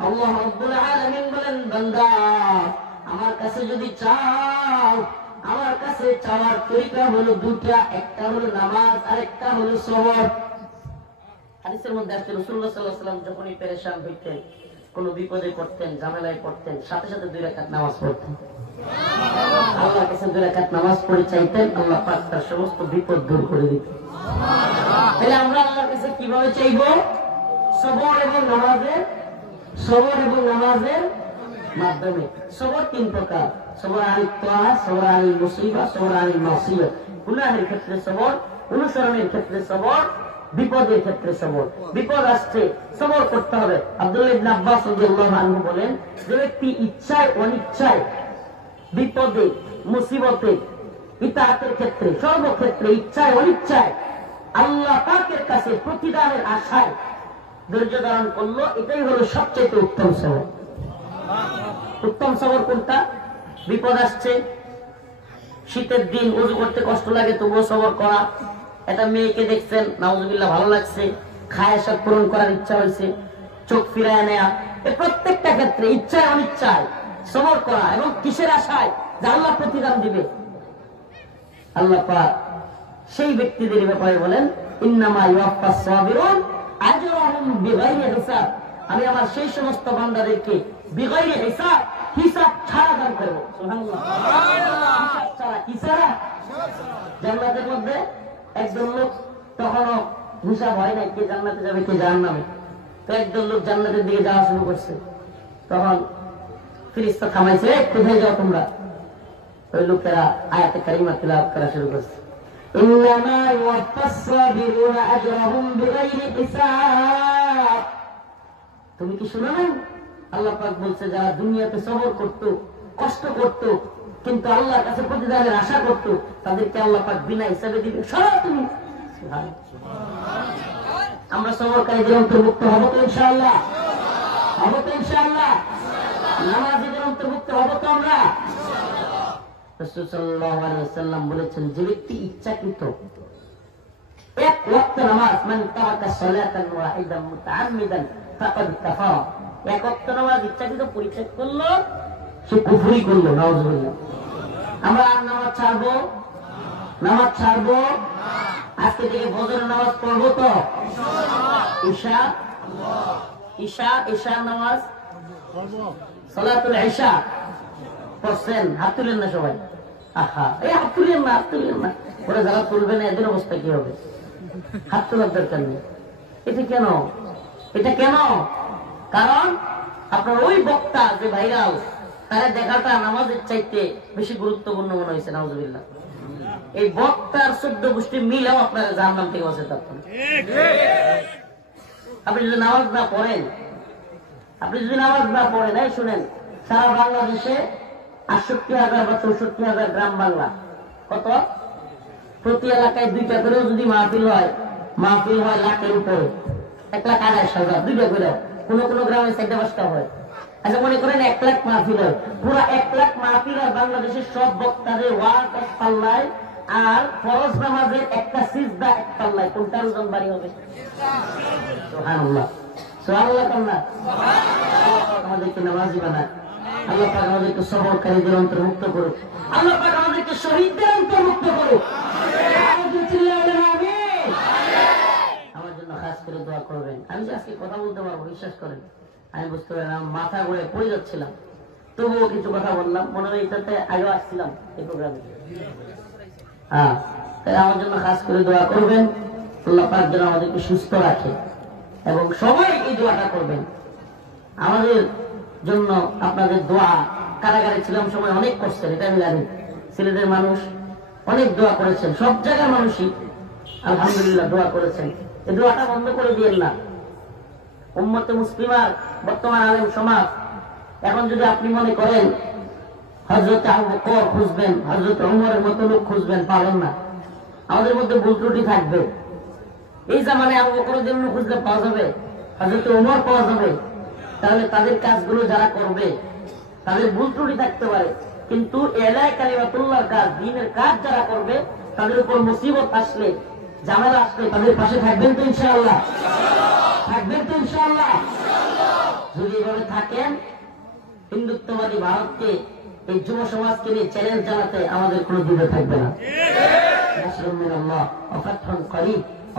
আল্লাহ রাব্বুল আলামিন বলেন, বান্দা আমার কাছে যদি চাও, আমার কাছে চাওয়ার তরিকা হলো দুটা, একটা হলো নামাজ আর একটা হলো সবর। হাদিসের মধ্যে আসছে রাসূলুল্লাহ সাল্লাল্লাহু আলাইহি ওয়াসাল্লাম যখনই পেরেশান হইতেন, কোন বিপদে পড়তেন, ঝামেলায় পড়তেন, সাথে সাথে 2 রাকাত নামাজ পড়তেন। আল্লাহর কাছে 2 রাকাত নামাজ পড়ে চাইতেন, আল্লাহ পাক তার সমস্ত বিপদ দূর করে দিতেন। তাহলে আমরা আল্লাহর কাছে কিভাবে চাইবো? সবর এবং নামাজের মাধ্যমে। সবর 3 প্রকার, সবর আনিত তাআ, সবর আনিল মুসিবা, সবর আনিল মাসিয়া। গুনাহের ক্ষেত্রে সবর, অনুসরণের ক্ষেত্রে সবর, বিপদের ক্ষেত্রে সবর। বিপদ আসছে, সবর করতে হবে। আব্দুল্লাহ ইবনে আব্বাস রাদিয়াল্লাহু আনহু বলেন, যে ব্যক্তি ইচ্ছায় অনিচ্ছায়, বিপদে মুসিবতে, ইতাআতের ক্ষেত্রে, সর্বক্ষেত্রে ইচ্ছায় অনিচ্ছায় আল্লাহ পাকের কাছে প্রতিদানের আশায় ধৈর্য ধারণ করলো, এটাই হলো সবচেয়ে উত্তম সবর। উত্তম সবর কোনটা? বিপদ আসছে, শীতের দিন ওযু করতে কষ্ট লাগে, তবুও সবর করা। একটা মেয়েকে দেখছেন, নাউজুবিল্লাহ ভালো লাগছে, খায় সব পূরণ করার ইচ্ছা হয়েছে, চোখ ফিরায় নেয়া। এই প্রত্যেকটা ক্ষেত্রে ইচ্ছায় অনিচ্ছায় সবর করা, এবং কিসের আশায়? যে আল্লাহ প্রতিদান দিবে। আল্লাহ পাক সেই ব্যক্তিদের ব্যাপারে বলেন, ইন্নামা ইউওয়াফাস সাবিরুন আজরাহুম বিগাইরি হিসাব। আমি আমার সেই সমস্ত বান্দাদেরকে বিগাইরি হিসাব, হিসাব ছাড়া দান করব। সুবহানাল্লাহ। হিসাব ছাড়া, কি ছাড়া? জান্নাতের মধ্যে একজন লোক, তখনও হিসাব হয় নাই, কে জান্নাতে যাবে কে জাহান্নামে। তো একজন লোক জান্নাতের দিকে যাওয়া শুরু করছে, তখন ফেরেশতা থামাইছে, কোথায় যাও তোমরা? ওই লোকেরা আয়াতে কারিমা তিলাওয়াত করা শুরু করছে, ইন্নামা ইউওয়াফাস সাবিরুনা আজরাহুম বিগাইরি হিসাব। তুমি কি শুনো না? আল্লাহ পাক বলছে, যারা দুনিয়াতে সবর করত, কষ্ট করত, কিন্তু আল্লাহর কাছে প্রতিদানের আশা করত, তাদেরকে আল্লাহ পাক বিনা হিসাবে দিবে। সব তুমি আমরা সবরকারীদের অন্তর্ভুক্ত হব তো ইনশাআল্লাহ? হব তো ইনশাআল্লাহ? নামাজীদের অন্তর্ভুক্ত হব তো আমরা? রাসূল সাল্লাল্লাহু আলাইহি ওয়াসাল্লাম বলেছেন, যে ব্যক্তি ইচ্ছাকৃত এক ওয়াক্ত নামাজ, মান তারাকা সালাতান ওয়াহিদান মুতাআম্মিদান ফাকাদ কাফারা, এক ওয়াক্ত নামাজ ইচ্ছাকৃত পরিত্যাগ করলো, সে কুফরি করলো। নাউজুবিল্লাহ। আমরা আর নামাজ ছাড়বো? আজকে থেকে ফজরের নামাজ পড়বো তো? ঈশা নামাজ, সালাতুল ঈশা পড়ছেন? হাত তুলেন না সবাই। আহা, এই হাত তুলেন না। ওরা যারা তুলবে না, এদের অবস্থা কি হবে? হাত তোলার দরকার নেই। এটা কেন? কারণ আপনার ওই বক্তা যে ভাইরাল, তারা দেখাটা নামাজের চাইতে বেশি গুরুত্বপূর্ণ মনে হয়েছে। নাউজুবিল্লাহ। এই বক্তার 14 গোষ্ঠী মিলেও আপনারা জাহান্নাম থেকে বাঁচাতে পারতেন। আপনি যদি নামাজ না পড়েন, এই শুনেন, সারা বাংলাদেশে 68,000 বা 64,000 গ্রাম বাংলা, কত? প্রতি এলাকায় 2টা করেও যদি মাহফিল হয় লাখের উপরে, 1,28,000, 2টা করে। কোন গ্রামে 4-5টা হয়। আচ্ছা, মনে করেন 1 লাখ মাহফিল হয়, পুরো 1 লাখ মাহফিল আর বাংলাদেশের সব বক্তাদের ওয়াজ এক পাল্লায়, আর ফরজ নামাজের একটা সিজদা এক পাল্লায়, কোনটার ওজন ভারী হবে? সুবহানাল্লাহ। সুবহানাল্লাহ। আমাদেরকে নামাজি বানায়। আল্লাহ পাক আমাদেরকে সবরকারীদের অন্তর্ভুক্ত করুক। আল্লাহ পাক আমাদেরকে শহীদদের অন্তর্ভুক্ত করুক। আমার জন্য খাস করে দোয়া করবেন। আমি যে আজকে কথা বলতে পারবো, বিশ্বাস করেন, আমি বুঝতে পারলাম, মাথা ঘুরে পড়ে যাচ্ছিলাম, তবুও কিছু কথা বললাম। মনে হয় এটাতে আগেও আসছিলাম এই প্রোগ্রামে। তাই আমার জন্য খাস করে দোয়া করবেন, আল্লাহ পাক যেন আমাদেরকে সুস্থ রাখে, এবং সবাই এই দোয়াটা করবেন আমাদের জন্য। আপনাদের দোয়া, কারাগারে ছিলাম সময় অনেক করছেন, এটা আমি জানি। সিলেটের মানুষ অনেক দোয়া করেছেন, সব জায়গার মানুষই আলহামদুলিল্লাহ দোয়া করেছেন। এই দোয়াটা বন্ধ করে দিয়েন না। উম্মতে মুসলিমার বর্তমান আলেম সমাজ, এখন যদি আপনি মনে করেন হযরত আবু বকর খুঁজবেন, হযরত ওমরের মতো লোক খুঁজবেন, পাবেন না। আমাদের মধ্যে ভুল ত্রুটি থাকবে। এই জামানায় আবু বকরের জন্য খুঁজলে পাওয়া যাবে, হযরত ওমর পাওয়া যাবে। তাহলে তাদের কাজগুলো যারা করবে তাদের ভুল ত্রুটি থাকতে পারে, কিন্তু এলায় কালিমাতুল্লাহর কাজ, দ্বীনের কাজ যারা করবে তাদের উপর মুসিবত আসলে, ঝামেলা আসলে তাদের পাশে থাকবেন তো ইনশাআল্লাহ? থাকবেন তো ইনশাআল্লাহ? যদি এভাবে থাকেন, হিন্দুত্ববাদী ভারতকে, এই যুব সমাজকে নিয়ে চ্যালেঞ্জ জানাতে আমাদের কোনো দ্বিধা থাকবে না।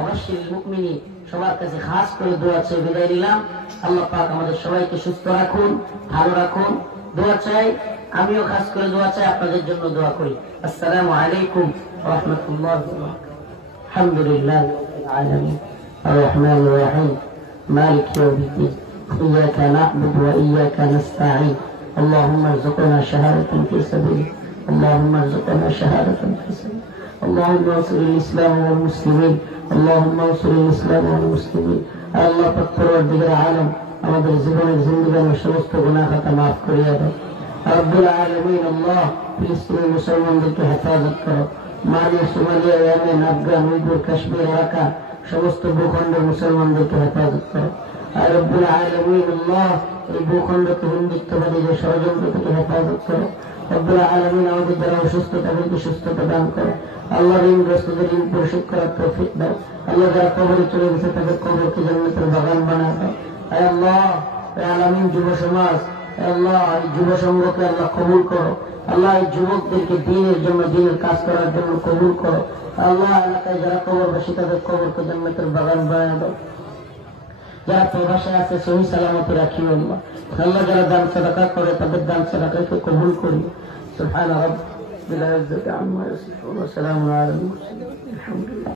অবশ্যই মুমিনী সবার কাছে খাস করে দোয়া চেয়ে বিদায় নিলাম। আল্লাহ পাক আমাদের সবাইকে সুস্থ রাখুন, ভালো রাখুন, দোয়া চাই। আমিও খাস করে দোয়া চাই, আপনাদের জন্য দোয়া করি। আসসালামু আলাইকুম ওয়া রাহমাতুল্লাহি ওয়া বারাকাতুহু। আলহামদুলিল্লাহি রাব্বিল আলামিন আর রহমানির রহিম মালিক ইয়াউমিদ্দিন ইয়্যাকা না'বুদু ওয়া ইয়্যাকা নাস্তাঈন اللهم ارزقنا شهادة في سبيلك اللهم ارزقنا شهادة في سبيلك اللهم انصر الإسلام والمسلمين اللهم انصر الإسلام والمسلمين আল্লাহ পাক পরওয়ারদিগার আলম আমাদের জীবনের জিন্দেগির সমস্ত গুনাহ খাতা মাফ করিয়ে দাও। রব্বুল আলামিন আল্লাহ ফিলিস্তিনের মুসলমানদেরকে হেফাজত করো। Mali, Somalia, Yemen, Afghan, Uighur, Kashmir, Arakan সমস্ত ভূখণ্ডের মুসলমানদেরকে হেফাজত করো। আর রব্বুল আলামিন আল্লাহ এই ভূখণ্ডকে হিন্দুত্ববাদীদের ষড়যন্ত্র থেকে হেফাজত করো। রব্বুল আলামিন আমাদের যারা অসুস্থ তাদেরকে সুস্থতা দান করো। আল্লাহ ঋণগ্রস্তদের ঋণ পরিশোধ করার তৌফিক দাও। আল্লাহ যারা কবরে চলে গেছে তাদের কবরকে জান্নাতের বাগান বানায় দাও। আয় আল্লাহ, আয় আলামিন যুব সমাজ, আল্লাহ এই যুব সংঘকে আল্লাহ কবুল করো। আল্লাহ এই যুবকদেরকে দ্বীনের জন্য, দ্বীনের কাজ করার জন্য কবুল করো। আল্লাহ এলাকায় যারা কবরবাসী তাদের কবরকে জান্নাতের বাগান বানায় দাও। যারা প্রবাসে আছে সহি সালামতে রাখিও আল্লাহ। আল্লাহ যারা দান সাদাকা করে তাদের দান সাদাকাকে কবুল করি। সুবহান রাব্বিল ইজ্জাতি আম্মা ইয়াসিফুন ওয়া সালামুন আলাল মুরসালিন আলহামদুলিল্লাহ।